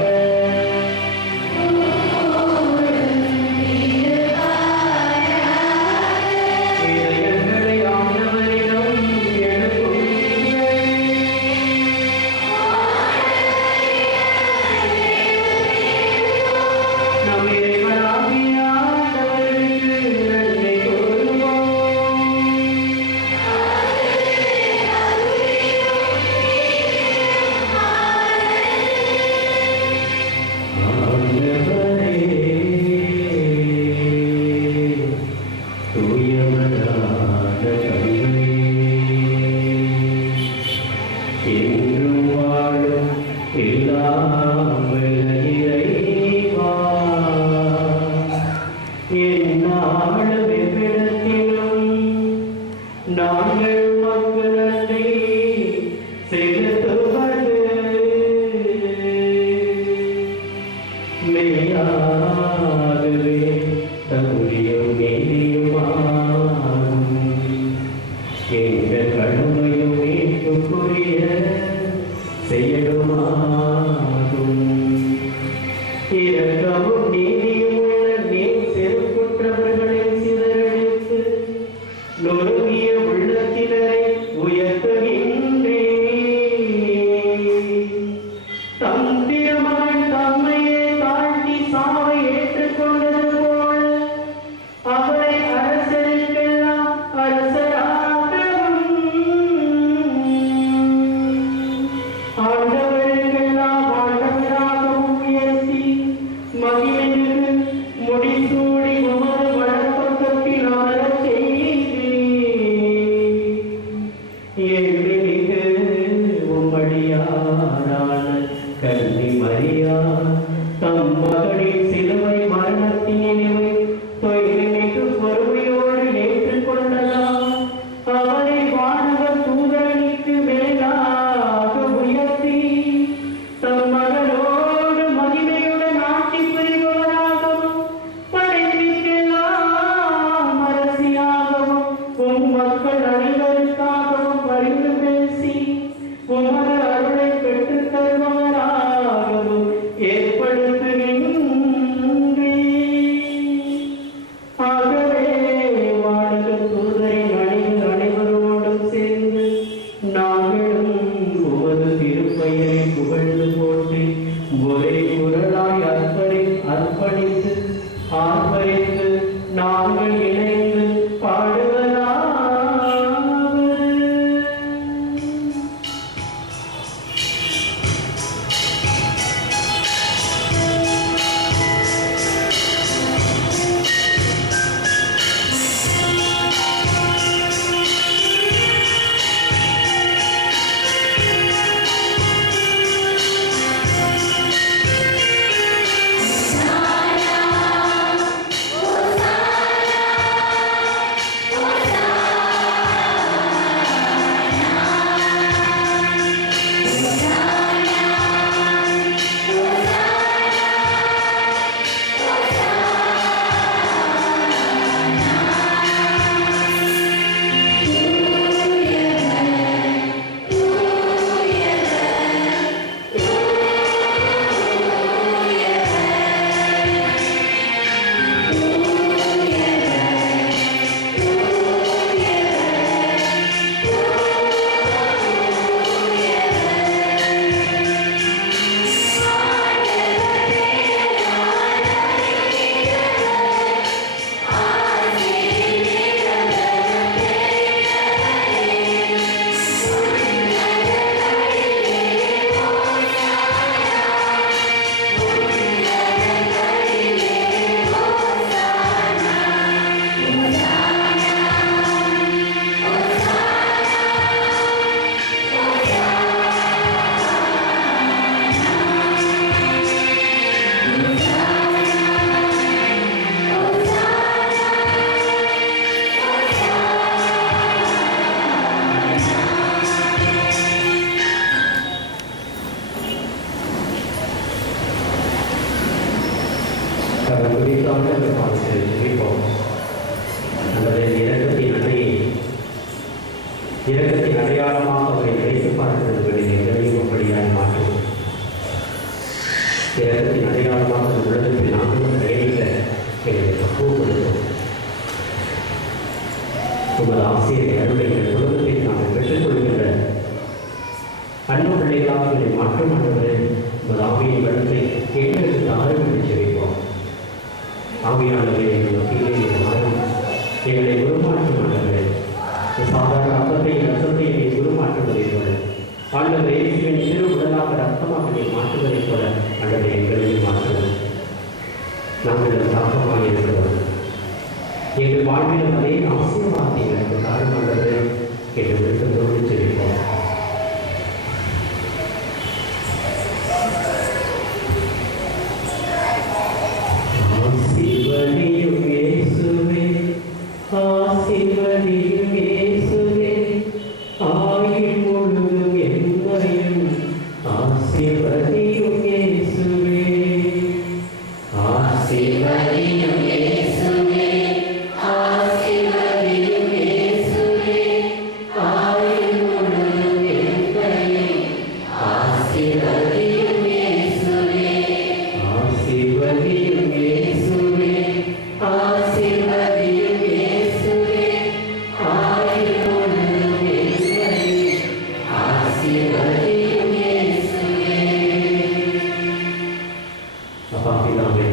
இதயங்களை ஆண்டவரிடம் எழுப்புங்கள். நம் இறைவனாகிய ஆண்டவருக்கு நன்றி கூறுவோம். ஆண்டவரே, தூயவரான தந்தை, என்றும் வாழும் எல்லாம் வல்ல இறைவா, எந்நாளும் எவ்விடத்திலும் நாங்கள் மக்கள் நன்றி செலுத்துவது மெய்யாகவே தகுதியும் நீதியுமாகும். எங்கள் கடமையும் மீட்புக்குரிய செயலுமாகும். இரக்கமும் நீதியும் உள்ள நீர் செருக்குற்றவர்களை சிதறடித்து நொறுங்கிய உள்ளத்தினரை உயர்த்த தாழ்ந்த பாதத்தில் ஜெபிப்போம். அல்லது இரக்கத்தின் அடையாளமாக அவரை நினைத்து பார்க்கிறது எங்களையும் அப்படியாய் மாற்றும். இரக்கத்தின் அடையாளமாக உலகத்தில் நாங்களும் பயணிக்க எங்களை பக்குவப்படுத்தும். உமது ஆசிரியர் அருளை உலகத்தில் நாங்கள் பெற்றுக்கொள்கின்ற அன்பு பிள்ளைகளாக என்னை மாற்றம் ஆண்டவரே, உமது ஆவியின் வளத்தை எங்களுக்கு தாரும் என்று ஜெபிப்போம். ஆவியானவரே, எங்கள் மத்தியிலே மாறும் எங்களை உருமாற்றும் ஆண்டவரே. சாதாரண ரத்தத்தையும் ரசத்தையும் நீ உருமாற்றுவதைப் போல ஆண்டவரே, இயேசுவின் சிறு உடலாக ரத்தமாக நீ மாற்றுவதைப் போல ஆண்டவரே எங்களையும் மாற்றுவது. நாங்கள் தாக்கமாக இருக்கிறோம். எங்கள் வாழ்விலும் அதே ஆசீர்வாதத்தை எனக்கு தாரும் ஆண்டவரே என்று விருப்பத்தோடு ஜெபிப்போம். ஆசீர்வதியும் இயேசுவே, ஆசீர்வதியும் இயேசுவே, ஆயுள் முழுதும் என்னையும் ஆசீர்வதியும் இயேசுவே, ஆசீர்வதியும் இயேசுவே, ஆசீர்வதியும் இயேசுவே, ஆயுள் முழுதும் என்னையும் ஆசீர்வதியும் இயேசுவே, ஆசீர்வதியும் இயேசுவே, ஆசீர்வதியும் இயேசுவே, ஆயுள் முழுதும் என்னையும் ஆசீர்வதியும் இயேசுவே. அப்பா பிதாவே,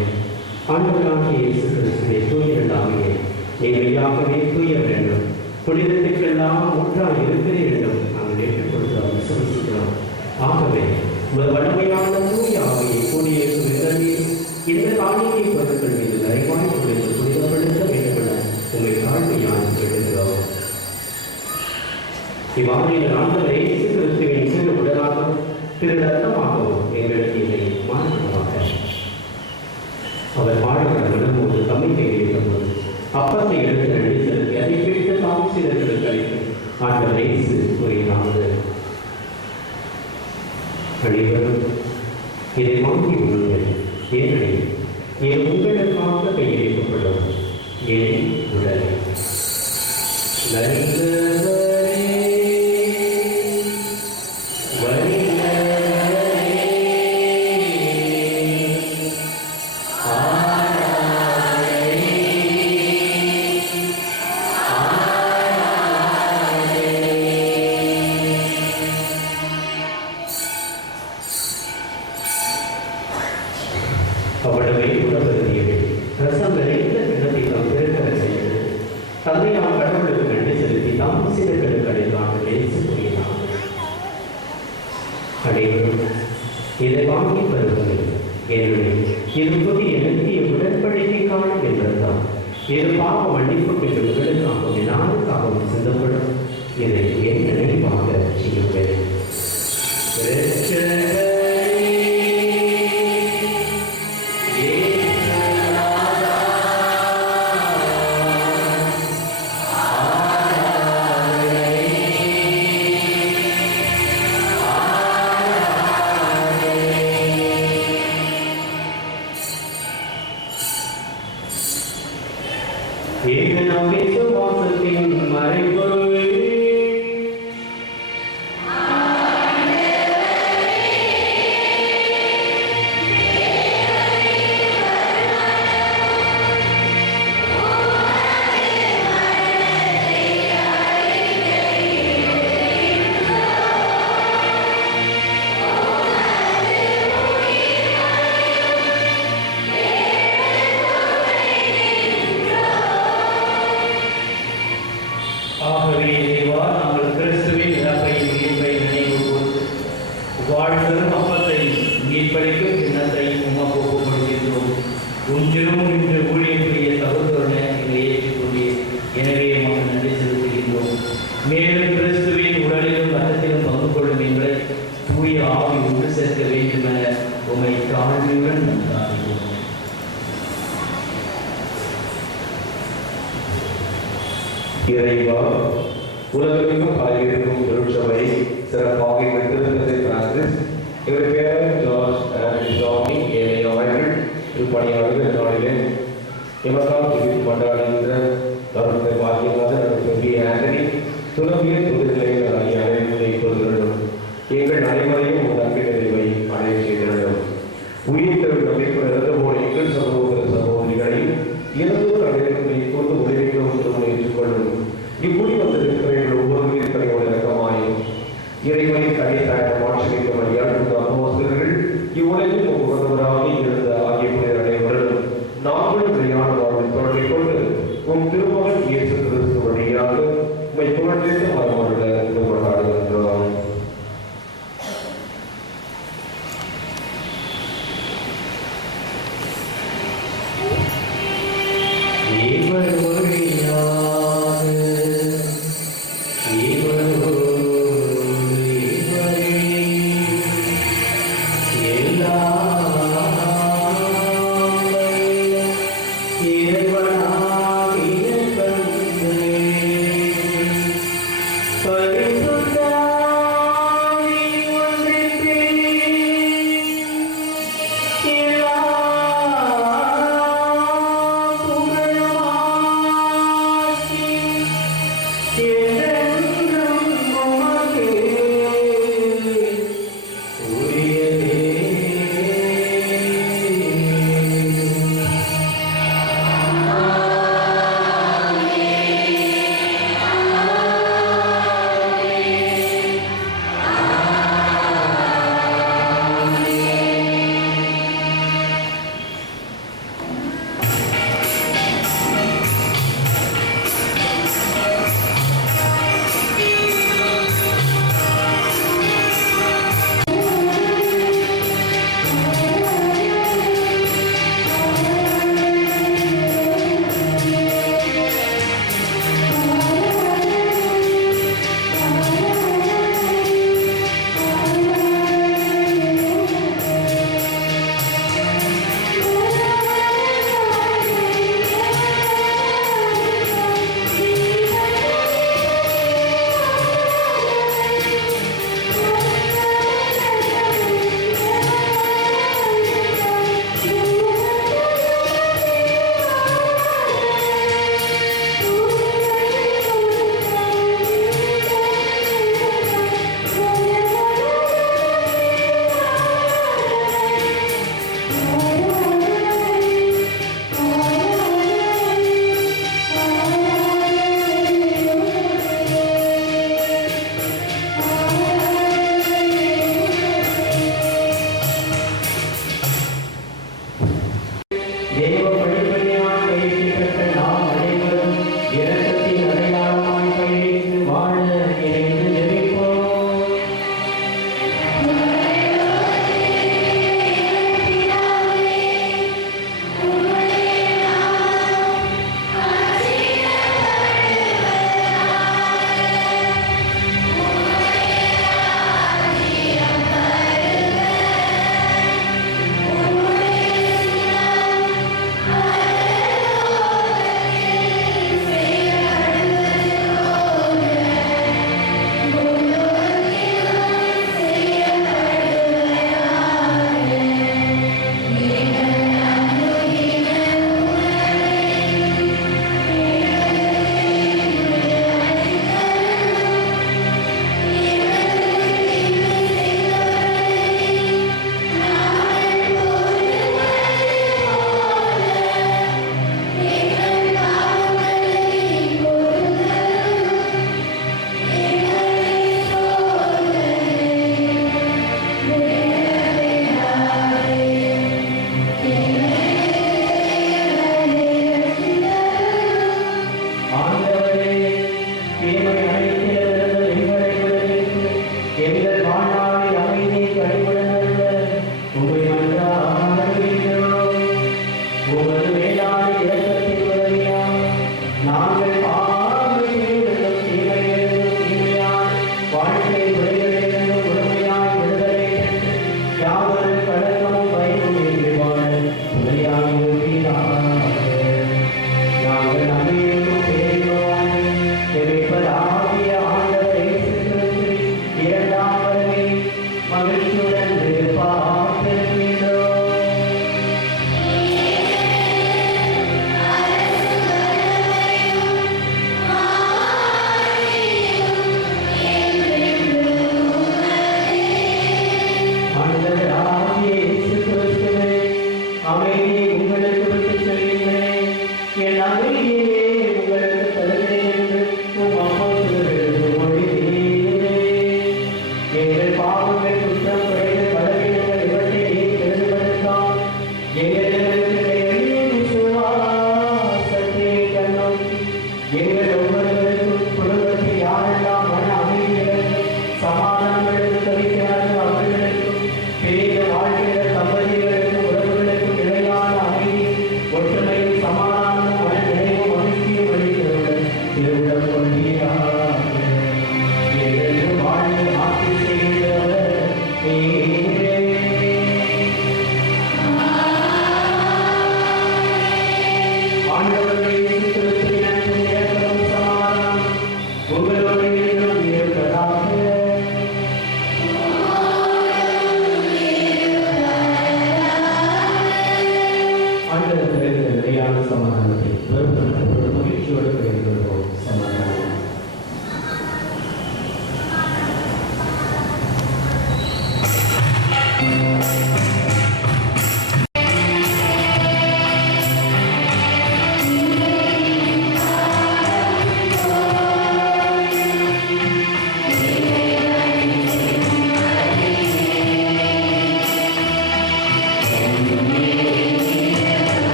ஆண்டவராகிய இயேசு கிறிஸ்துவே, தூய ஆவியே, எங்களையாகவே தூய வேண்டும். புனிதத்துக்கெல்லாம் ஒன்றாக இருக்கிறேன் என்றும் நாங்கள் ஏற்றுக்கொள்கிறோம், விசுவசிக்கிறோம். ஆகவே உமது வலிமையான தூய ஆவியை கூடியிருக்கும் எங்களில் இந்த காணிக்கை பொருட்கள் மீது நிறைவாய் கொடுத்து புனிதப்படுத்த வேண்டும் என உண்மை தாழ்மையாக கேட்டுகிறோம். இவ்வாறில் ஆண்டவர் இயேசு கிறிஸ்துவின் சிறு உடலாகவும் திரு ரத்தமாகவும் எங்களுக்கு இதை மாற்றமாக அவர் பாடுகிற விடும்போது தமிழ் கையிலிருந்தபோது அப்பத்தை எடுத்து நன்றி செலுத்தி அதை பிடித்து தாம் சீடர்களுக்கு அளித்து ஆண்டவர் இயேசு கூறினாவது, அனைவரும் இதை வாங்கி விடுங்கள், ஏனெனில் என் உங்களுக்காக கையளிக்கப்படும் என் உடல். தந்தையாம் கடவுளுக்கு நன்றி செலுத்தி தாம் சீடர்களுக்கு அடைந்தார்கள். இயேசு கூறினார், அனைவரும் இதை வாங்கி வருவது, ஏனெனில் இது புதிய நித்திய உடன்படிக்கைக்கான என்றால் இது பாவ மன்னிப்பு என்று உங்களுக்காகவும் நாளுக்காகவும் சிந்தப்படும். இதை என் நினைவாக செய்யுங்கள். இறைவா, உலகெங்கும் பரவியிருக்கும் திருச்சபை சிறப்பாக வைத்திருந்ததை பிரான்சிஸ், இவர் பேரர் ஜார்ஜ் ஜாமி ஏனைய அவர்கள் திருப்பணியாளர்கள் நாளிலே எமக்காக ஜெபித்து கொண்டாடுகின்ற கருணை பாக்கியநாதன் பெரிய ஆண்டனி துறவிய தொழில்நிலைகள் ஆகிய அனைவரை கொள்கிறோம். எங்கள் அனைவரையும் ஒரு அன்பு நிறைவை அடைய செய்திருந்தோம். உயிர் தரும் நம்பிக்கை இறந்து போன எங்கள் சகோதர சகோதரிகளையும் இறந்தோர் அனைவரை கொண்டு உதவிக்கும் திருமணம் ஏற்றுக்கொள்ளும். இப்படி வந்திருக்கிற எங்கள் ஒவ்வொரு உயிர்களையோட இறக்கமாயும் இறைவனை தனித்தாய மாற்றிருக்கும் ஐயாயிரம் அப்போஸ்தலர்கள் இவ்வுலகில் உகந்தவராக இருந்த ஆகிய புனிதர் அனைவரும் நாங்களும் நிலையான வாழ்வில் தொடர்பை கொண்டு உம் திருமகன் இயேசு கிறிஸ்து வழியாக உம்மை புகழ்ந்து வரமாறுட கொண்டாடுகின்றோம். என்றென்றும்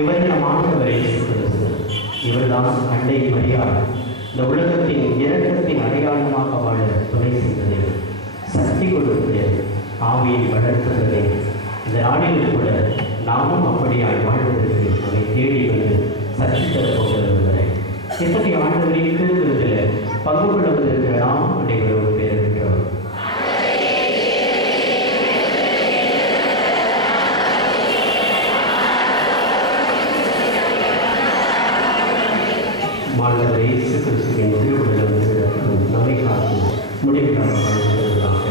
இவர் நம் ஆண்டவரை இவர்தான் அண்டை மரியாள், இந்த உலகத்தின் இரக்கத்தின் அடையாளமாக வாழ துணை செய்தது, சக்தி கொடுத்தது, ஆவியை வளர்த்தது. இந்த நாளில் கூட நாமும் அப்படியாய் வாழ்வதற்கு நம்மை தேடி வந்து சக்தி தரப்போகிறவர்களை இத்தகைய ஆண்டவரின் திருவிருந்தில் பங்கு கொள்வதற்கு நாம் அனைவரும் பேருக்கிறோம். மாணவர் இயேசு கிறிஸ்துவின் திருவுடலும் நம்மை காத்து முடிவுக்காக வாழ்வதற்காக.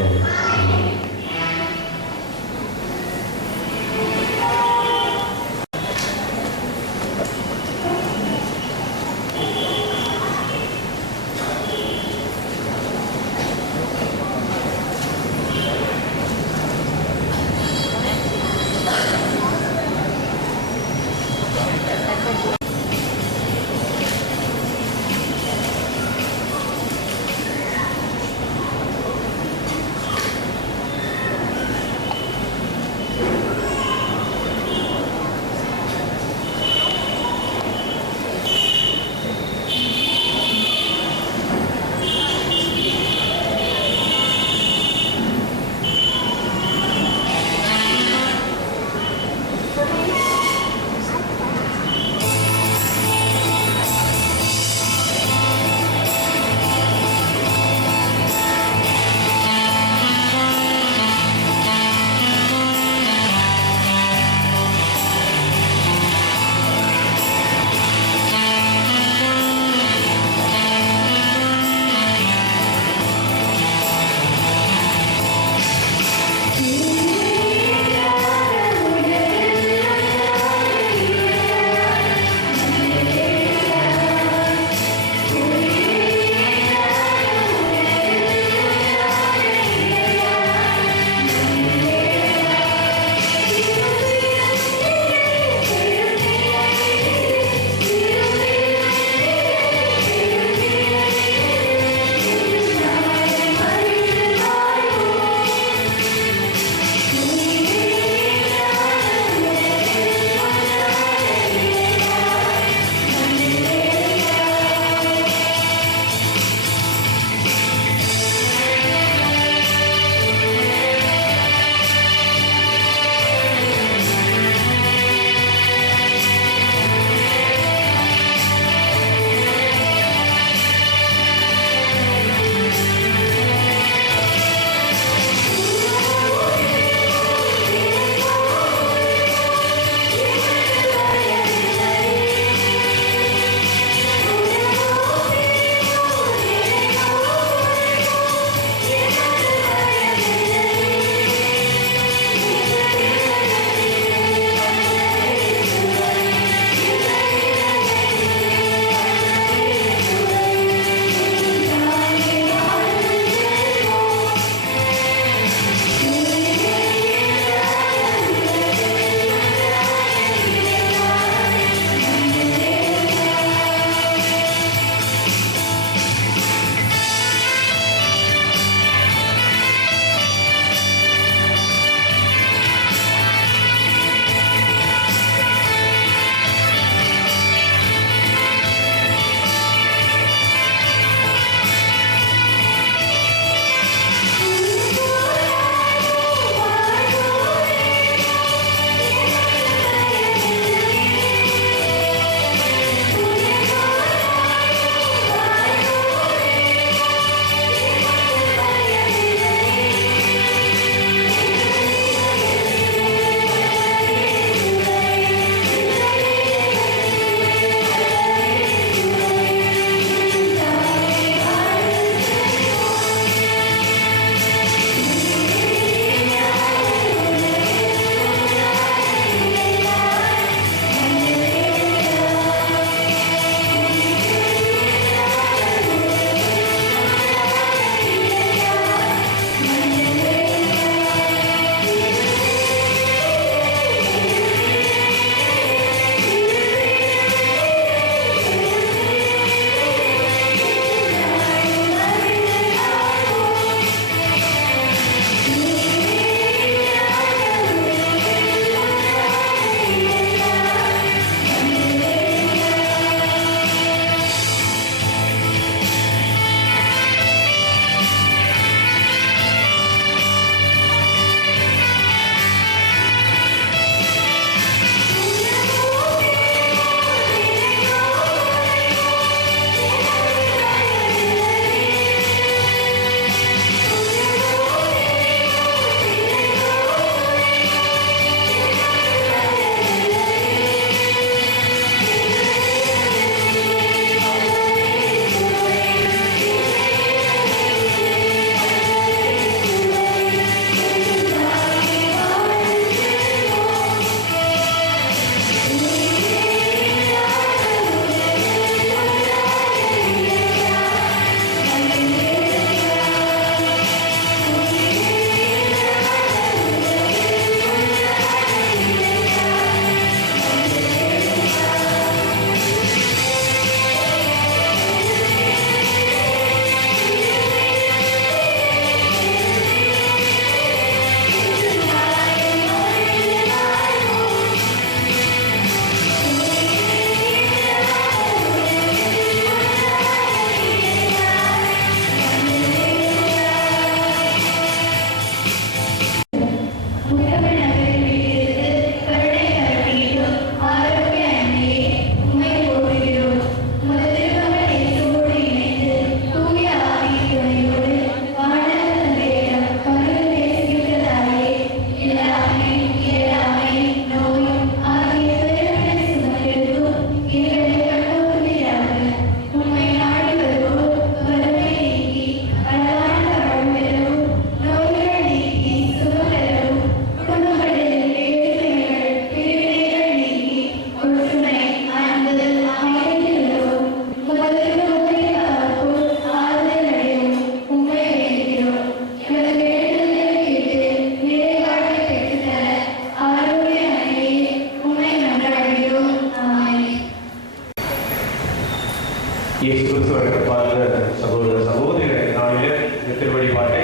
கிறிஸ்துவ பார்த்த சகோதர சகோதரிகள் நாளிலே இந்த திருவழிபாட்டை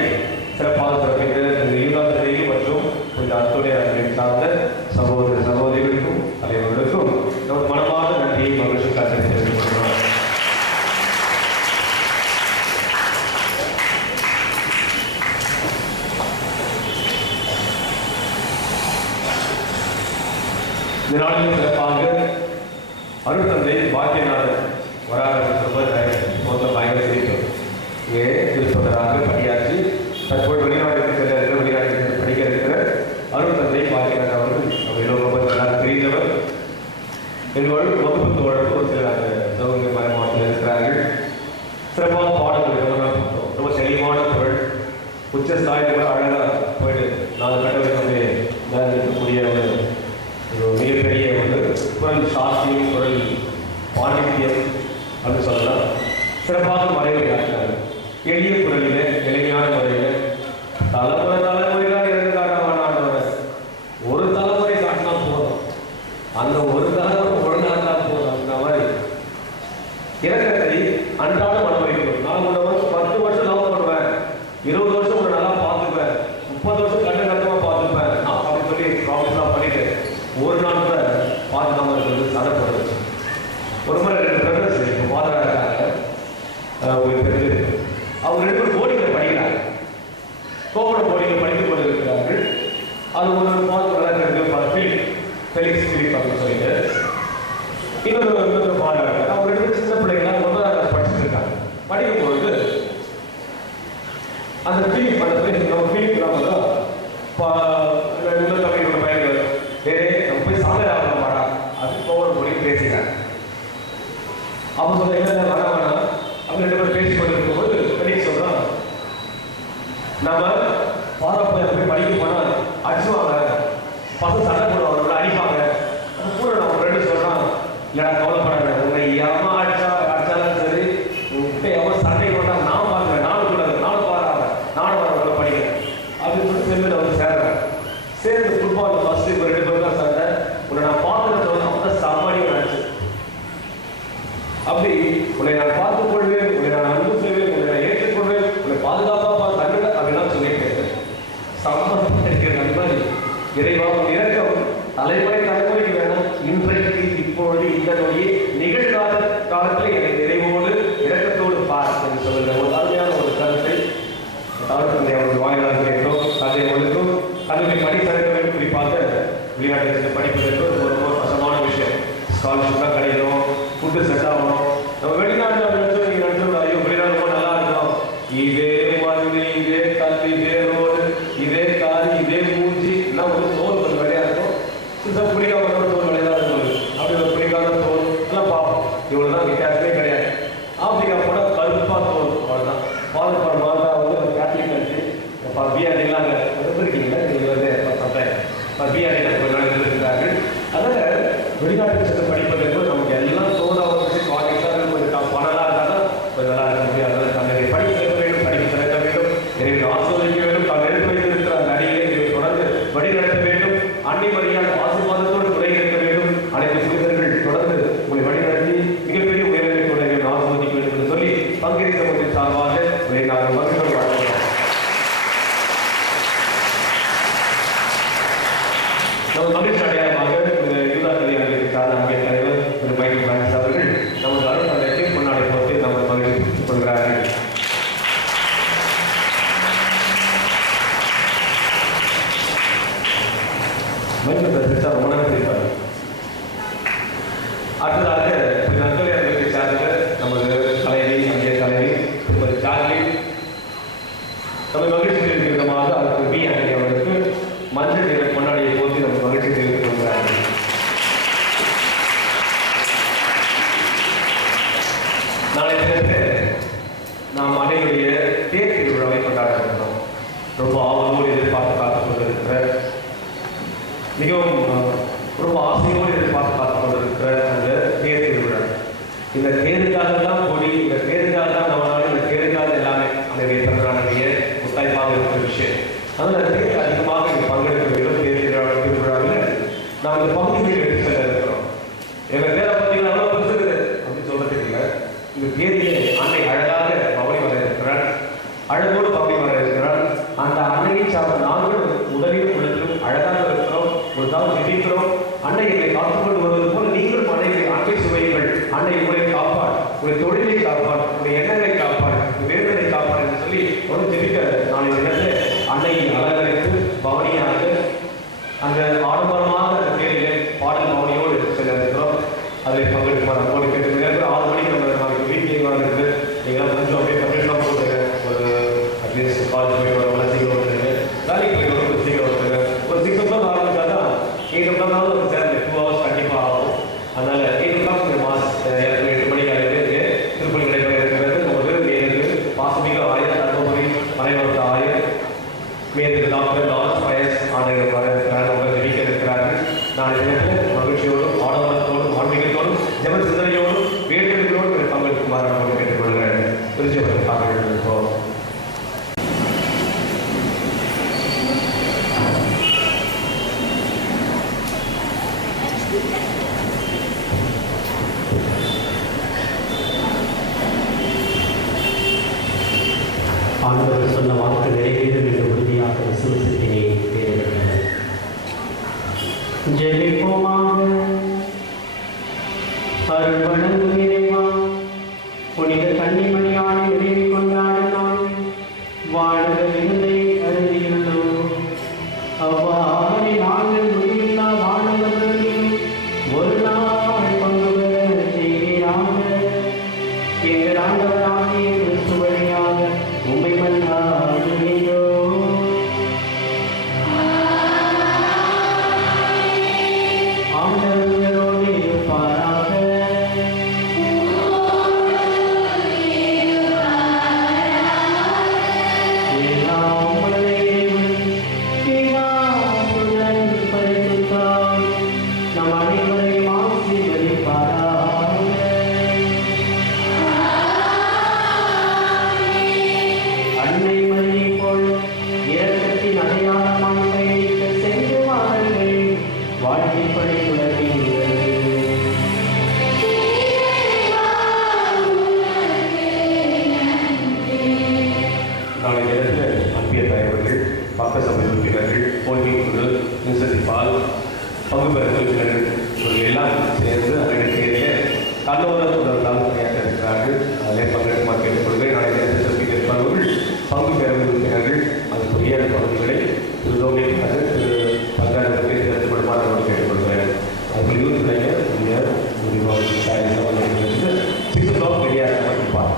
சிறப்பாக சிறப்பித்த இந்த யூதாசரையும் மற்றும் இந்த அத்துடைய சார்ந்த சகோதர சகோதரிகளுக்கும் தலைவர்களுக்கும் நமது மனமான நன்றியை மகிழ்ச்சி காட்ட தெரிவித்துக் கொள்கிறோம். இந்த நாளில் சிறப்பாக அருள் தந்தை பாக்கியநாதன் வராத பயங்கர சிரிக்கும். இங்கே திருத்தொடராக பணியாற்றி தற்போது வெளிநாட்டுக்கு செல்ல இருக்கிற வெளிநாட்டுக்கு படிக்க இருக்கிற அருள் தந்தை பாக்கியநாதன் அவர்கள் ரொம்ப நல்லா தெரிந்தவர். எங்களோடு வகுப்பு தோழர்கள் ஒரு சில அந்த சிவகங்கை மாவட்டத்தில் இருக்கிறார்கள். சிறப்பான பாடல்கள் ரொம்ப தெளிவான பொருள் உச்சஸ்தாயில் கூட அழகாக போயிட்டு 4 கட்டளை வந்து இருக்கக்கூடிய ஒரு மிகப்பெரிய ஒரு குரல் சாத்தியம் குரல் பாண்டித்யம் அப்படின்னு சொல்லலாம். சிறப்பாக மறைவுரையாற்றினார். எளிய குரலில் எளிமையான முறையில் தலைமுறைகளாக இருந்து காட்டவானாண்டவர் ஒரு தலைமுறை காட்டினா போதும், அந்த ஒரு தலைமுறை ஒழுங்காக போதும். அந்த மாதிரி இறக்கத்தை அன்றாடம் அனுபவிக்கணும். நான் 10 வருஷம் லவ் பண்ணுவேன், 20 வருஷம் உங்களை நல்லா பார்த்துப்பேன், 30 வருஷம் கண்டு கட்டமாக பார்த்துப்பேன் அப்படின்னு சொல்லி ப்ராமிஸ்லாம் பண்ணிட்டு ஒரு நாள் கூட பார்த்துக்காம இருக்கிறது சடப்படுது. ஒரு முறை 2 பிரதர்ஸ் இப்போ ஃபாதராக இருக்காங்க, உங்களுக்கு தெரிஞ்சு அவங்க 2 பேரும் போர்டிங்கில் படிக்கிறாங்க. கோபுரம் போர்டிங்கில் படித்துக் கொண்டு இருக்கிறார்கள். அது ஒரு ஃபாதர் வளர்க்கிறது ஃபெலிக்ஸ் பிலிப் அப்படின்னு சொல்லிட்டு இன்னொரு ஃபாதராக இருக்காங்க. அவங்க 2 பேரும் சின்ன பிள்ளைங்களாம் 1ஆவது படிச்சுட்டு இருக்காங்க. படிக்கும்பொழுது அந்த பிலிப் நம்ம பிலிப் தான் உள்ள தமிழோட பயன்கள் நம்ம போய் சாலை ஆக மாட்டா அது கோபுரம் போர்டிங் பேசினாங்க. அவங்க சொல்ல என்ன வேணா அவங்க 2 பேரும் பேசி கொண்டு இருக்கும்போது ஃபெலிக்ஸ் சொல்றான், நம்ம பாரப்ப போய் படிக்க போனால் அடிச்சுவாங்க, பசங்க சண்டை போடுவாங்க, அடிப்பாங்க. அது கூட நம்ம ஃப்ரெண்டு சொல்றான், இல்லடா கவலைப்படாத, உன்னை எவன் அடிச்சாலும் சரி உங்ககிட்ட எவன் சண்டை போட்டா நான் பார்க்குறேன், நானும் கூட நானும் பாராங்க, நானும் வர படிக்கிறேன் அப்படின்னு சொல்லி செல்லில் வந்து சேர்றேன். சேர்ந்து ஃபுட்பால் ஃபர்ஸ்ட் இப்போ 2 பேரும் தான் சண்டை. உன்னை நான் பார்த்துட்டு சொல்ல அப்போ சாமானியம் நினச்சி அப்படி உன்னை நான் பார்த்துக் கொள்வேன், உன்னை நான் அன்பு செய்வேன், உன்னை நான் ஏற்றுக்கொள்வேன், உன்னை பாதுகாப்பாக தருவேன் அப்படிலாம் சொல்லியிருக்கேன். சம்மந்தம் இருக்கிற அந்த மாதிரி இறைவா இறக்கம் தலைமுறைக்கு வேணாம், இன்றைக்கு இப்பொழுது இந்த நொடியே நிகழ்கால காலத்தில் எனக்கு நிறைவோடு இறக்கத்தோடு பார் என்று சொல்லுகிற ஒரு அருமையான ஒரு கருத்தை தவறு அவர்கள் வாயிலாக கேட்டோம். கதைகளுக்கும் கல்வி படித்திருக்க வேண்டும். குறிப்பாக வெளிநாட்டில் படிப்பதற்கு ஒரு கஷ்டமான விஷயம். ஸ்காலர்ஷிப் தான் கிடைக்கணும், ஃபுட்டு செட் ஆகணும். நம்ம வெளிநாட்டில் நினைச்சோம், நீங்கள் நினைச்சோம் ஐயோ வெளிநாடு ரொம்ப நல்லா இருக்கும், இதே மருந்து, இதே கல்வி, இதே ரோடு, இதே காரு, இதே மூஞ்சி எல்லாம் ஒரு தோல் கொஞ்சம் வேலையாக இருக்கும். சில பிடிக்காம தோல் வேலையாக இருக்கும். அப்படி ஒரு பிடிக்காத தோல் எல்லாம் பார்ப்போம். இவ்வளோ தான் வித்தியாசமே கிடையாது. ஆப்பிரிக்கா போனால் கருப்பாக தோல் அவ்வளோதான். பாலப்பாடு மாதா வந்து ஒரு கேத்தலிக் கண்ட்ரி. பிஆர்டிலாம் இருக்கீங்களா நீங்கள் வந்து சொல்கிறேன் பிஆர்டியில் கொஞ்ச நாள் இருந்திருக்கிறார்கள். அதனால் வெளிநாட்டுக்கு சென்று படிப்பதற்கு நமக்கு எல்லாம் தோதாக வந்து காலேஜாக கொஞ்சம் பணம்லாம் இருந்தால் தான் கொஞ்சம் நல்லா இருக்க முடியாது. அதனால் தன்னை படிக்க சேர்க்க வேண்டும், படிக்க சேர்க்க வேண்டும், இறைவனை ஆசீர்வதிக்க வேண்டும். தான் எடுத்து வைத்திருக்கிற அந்த அடியை தொடர்ந்து வழிநடத்த வேண்டும். அன்னை மரியாதை ஆசீர்வாதத்தோடு துணை இருக்க வேண்டும். அனைத்து புனிதர்கள் தொடர்ந்து உங்களை வழிநடத்தி மிகப்பெரிய உயர்நிலை தொடர்கள் ஆசீர்வதிக்க வேண்டும் என்று சொல்லி பங்கேற்க சமூகத்தின் சார்பாக நாங்கள் மகிழ்ச்சி வாழ்கிறோம். நம்ம மகிழ்ச்சி அடையாளமாக இந்த யூதா கல்யாணத்திற்கு சார்ந்த அங்கே தலைவர் திரு மைக்கேல் பிரான்சிஸ் அவர்கள் நமது அருள் தந்தைக்கு பொன்னாடை போட்டு நம்ம மகிழ்ச்சி கொள்கிறார்கள். மைக்கேல் பிரான்சிஸ் ரொம்ப நேரம் இருப்பார். அடுத்ததாக நற்கல்யாணத்திற்கு சார்ந்த நமது தலைவி அங்கே தலைவி திருமதி சார்லி நம்ம மகிழ்ச்சி தெரிவிக்கும் விதமாக அதற்கு பி ஆண்டி அவர்களுக்கு மஞ்சள் நிற பொன்னாடியை போட்டு நம்ம மகிழ்ச்சி தெரிவித்துக் கொள்கிறார்கள். நாளை தினத்து நாம் அனைவருடைய தேர் திருவிழாவை கொண்டாட இருக்கிறோம். ரொம்ப ஆவலோடு எதிர்பார்த்து காத்துக் கொண்டிருக்கிற, மிகவும் ரொம்ப ஆசையோடு எதிர்பார்த்து காத்துக் கொண்டிருக்கிற அந்த தேர் திருவிழா. இந்த தேருக்காக தான் கொடி, இந்த தேருக்காக தான் நம்ம நாடு, இந்த தேருக்காக எல்லாமே அன்றைய பிறந்தநாளுடைய முத்தாய்ப்பாக இருக்கிற விஷயம். அதனால் தேர் அதிகமாக இங்கே பங்கெடுக்க வேண்டும். தேர் திருவிழாவில் நாம் இந்த பகுதியில் எடுத்து செல்ல இருக்கிறோம். எங்கள் தேரை பார்த்தீங்கன்னா அவ்வளோ பெருசு இருக்குது அப்படின்னு சொல்றதுக்கு இல்லை. இந்த தேரியை முதலாவது ஜெபிக்கிறோம். அன்னை என்னை காத்துக்கொண்டு வருவது போல நீங்களும் அன்னையை அன்பை சுவையுங்கள். அன்னை உங்களை காப்பார், உங்களுடைய தொழிலை காப்பார், உங்களுடைய எண்ணங்களை காப்பார், வேதனை காப்பார் என்று சொல்லி ஒரு ஜெபிக்க நாளை தினத்தில் அன்னையை அலங்கரித்து பவனியாக அந்த ஆடம்பரமாக பேரிலே பாடல் பவனியோடு செல்ல இருக்கிறோம். அதில் பங்கெடுக்குமாறு அன்போடு கேட்டுக்கிறேன். 6 மணிக்கு நம்ம வீட்டில் வாங்கிட்டு நீங்களாம் கொஞ்சம் அப்படியே கம்ப்ளீட்டாக போட்டுருங்க. ஒரு அட்லீஸ்ட் காலேஜ் போய் வரவங்க சீக்கிரம் வந்துருங்க, வேலைக்கு போய் வரவங்க சீக்கிரம் வந்துருங்க. ஒரு 6 o'clock ஆரம்பிச்சா தான் 8 o'clock ஒரு சேர்ந்து 2 hours கண்டிப்பாக ஆகும். அதனால் 8 o'clock மாஸ் 8 மணிக்கு ஆயிருக்கு திருப்பணி நடைபெற இருக்கிறது. நமக்கு மேலுக்கு பாசமிக ஆயர், தர்மபுரி மனைவரத்து ஆயர், மேலுக்கு டாக்டர் லார்ஸ் பயஸ் ஆணையர் வர இருக்கிறார். அவங்க ஜெபிக்க இருக்கிறார்கள். நாளை தினத்தில் மகிழ்ச்சியோடும் ஆடம்பரத்தோடும் ஆன்மீகத்தோடும் ஜெப சிந்தனையோடும் வேண்டுதலோடு பங்கெடுக்குமாறு நம்ம கேட்டுக்கொள்கிறேன். திருச்சியை பார்க்க இருக்கோம். ஆண்டவர் சொன்ன வாக்கு நிறைவேறும் என்று உறுதியாக விசுவாசத்தினை தேர்ந்தெடுத்தனர். ஜெபிப்போமாக. அருள் வணங்கும் இறைவா, புனித கன்னிமரியான நினைவு கொண்டாட நாம் வாழ்க விருந்தை அருந்தியுள்ளோம். அவ்வாறு நாங்கள் முடிவில்லா வாழ்வதற்கும் ஒரு நாள் பங்கு பெற செய்கிறார்கள். எங்கள் ஆண்டவராகிய கிறிஸ்து வழியாக உம்மை மன்றாடுகிறோம். ஆண்டவரோடு இருப்பாராக. எல்லாம் வல்ல இறைவன் பிதா, சுதன், பரிசுத்தாவி நம் அனைவரையும் ஆசீர்வதிப்பாராக. அன்னை மரியை போல் இரக்கத்தின் அடையாளமாக பயணிக்க சென்று வாருங்கள். வாழ்க்கைப்படி துளர்வீர்கள். நாளை தினத்தில் அன்பிய தலைவர்கள், பக்க சபை உறுப்பினர்கள், போட்டிக்குழு, நிசதிப்பால், பங்கு பெற உறுப்பினர்கள் இவர்கள் எல்லாம் சேர்ந்து அன்றைய தேதியில் கல்லூர தொடர்பால் பணியாற்ற இருக்கிறார்கள். அதிலே பங்கெடுக்குமாறு கேட்டுக்கொள்கிறேன். நாளை தினத்தில் சிறப்பிக்க இருப்பவர்கள் பங்கு பெற உறுப்பினர்கள் அதுக்குரிய பகுதிகளை திருதோமைக்காக திரு பங்காளர்களை திறந்துவிடுமாறு நான் கேட்டுக்கொள்கிறேன். அதுக்கு யூத் இளைஞர் உயர் உரிமை 6 o'clock ரெடியாக இருப்பார்.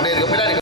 அப்படியே இருக்கு பின்னாடி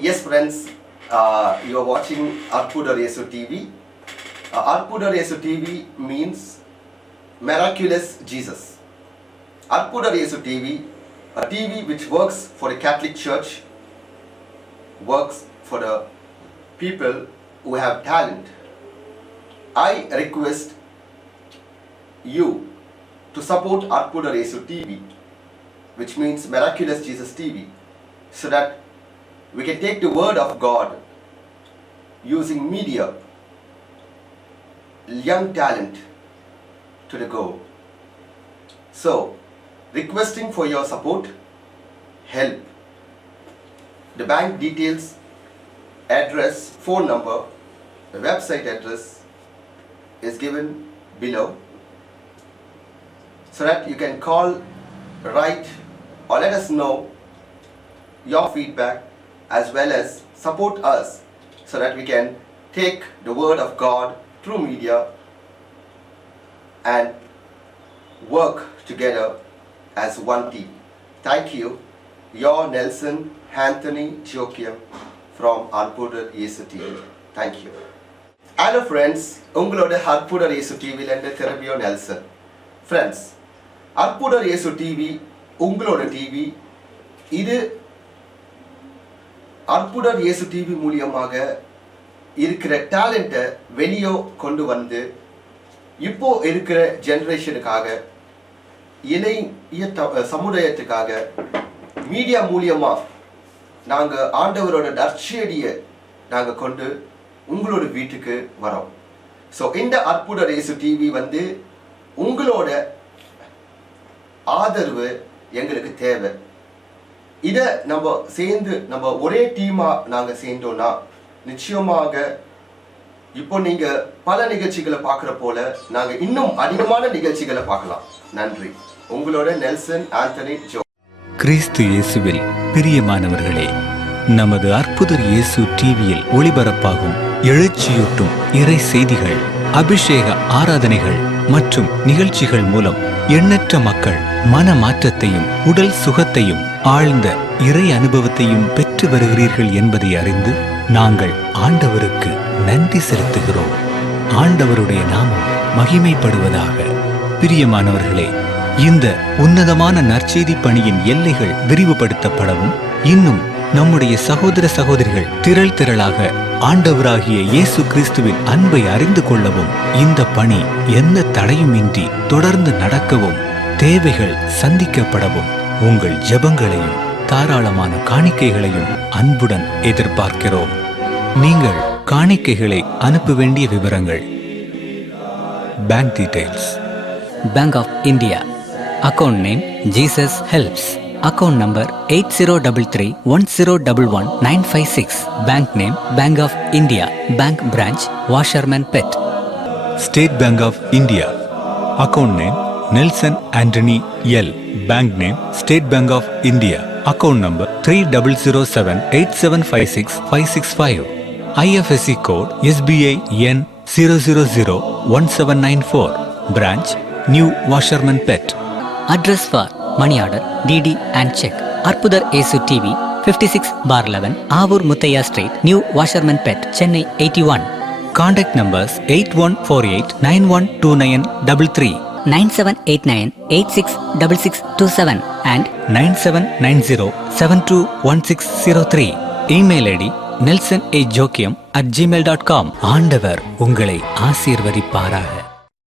Yes, friends, you are watching Arpudar Yesu TV. Arpudar Yesu TV means Miraculous Jesus. Arpudar Yesu TV, a TV which works for the Catholic Church, works for the people who have talent. I request you to support Arpudar Yesu TV, which means Miraculous Jesus TV, so that we can take the word of God using media, young talent to the goal. So, requesting for your support, help. The bank details, address, phone number, the website address is given below, so that you can call, write, or let us know your feedback, as well as support us so that we can take the word of God through media and work together as one team. Thank you. Your Nelson Anthony Joachim from Arpudar Yesu TV. Thank you. Hello friends, உங்களோட Arpudar Yesu TV லேருந்து திரும்பியோ Nelson. Friends, Arpudar Yesu TV உங்களோட TV. இது Arpudar Yesu TV மூலியமாக இருக்கிற டேலண்ட்டை வெளியே கொண்டு வந்து இப்போ இருக்கிற ஜெனரேஷனுக்காக, இளைய சமுதாயத்துக்காக மீடியா மூலியமா நாங்கள் ஆண்டவரோட நற்செய்தியை நாங்கள் கொண்டு உங்களோட வீட்டுக்கு வரோம். ஸோ இந்த Arpudar Yesu TV வந்து உங்களோட ஆதரவு எங்களுக்கு தேவை. இதை நம்ம சேர்ந்து நம்ம ஒரே டீமாக நாங்கள் சேர்ந்தோம்னா நிச்சயமாக இப்போ நீங்கள் பல நிகழ்ச்சிகளை பார்க்குற போல நாங்கள் இன்னும் அதிகமான நிகழ்ச்சிகளை பார்க்கலாம். நன்றி. உங்களோட நெல்சன் ஆந்தனி ஜோ. கிறிஸ்து இயேசுவில் பிரியமானவர்களே, நமது அற்புதர் இயேசு டிவியில் ஒளிபரப்பாகும் எழுச்சியூட்டும் இறை செய்திகள், அபிஷேக ஆராதனைகள் மற்றும் நிகழ்ச்சிகள் மூலம் எண்ணற்ற மக்கள் மன மாற்றத்தையும் உடல் சுகத்தையும் ஆழ்ந்த இறை அனுபவத்தையும் பெற்று வருகிறீர்கள் என்பதை அறிந்து நாங்கள் ஆண்டவருக்கு நன்றி செலுத்துகிறோம். ஆண்டவருடைய நாமம் மகிமைப்படுவதாக. பிரியமானவர்களே, இந்த உன்னதமான நற்செய்தி பணியின் எல்லைகள் விரிவுபடுத்தப்படவும், இன்னும் நம்முடைய சகோதர சகோதரிகள் திரள் திரளாக ஆண்டவராகிய இயேசு கிறிஸ்துவின் அன்பை அறிந்து கொள்ளவும், இந்த பணி எந்த தடையுமின்றி தொடர்ந்து நடக்கவும், தேவைகள் சந்திக்கப்படவும் உங்கள் ஜெபங்களையும் தாராளமான காணிக்கைகளையும் அன்புடன் எதிர்பார்க்கிறோம். நீங்கள் காணிக்கைகளை அனுப்ப வேண்டிய விவரங்கள்: bank details, Bank of India, account name Jesus Helps, account number 8033101196, bank name Bank of India, bank branch Washerman Pet. State Bank of India, account name Nelson Antony L, bank name State Bank of India, account number 300787565665, IFSC code SBI N 0001794, branch New Washerman Pet. Address for money order, DD and check. Arpudar Yesu TV, 56/11, Avur Muthaiya Street, New Washerman Pet, Chennai 81. Contact numbers 8148912933, 9789866627 and 9790721603. Email ID nelsonAjoachim@gmail.com. ஆண்டவர் உங்களை ஆசீர்வதிப்பாராக.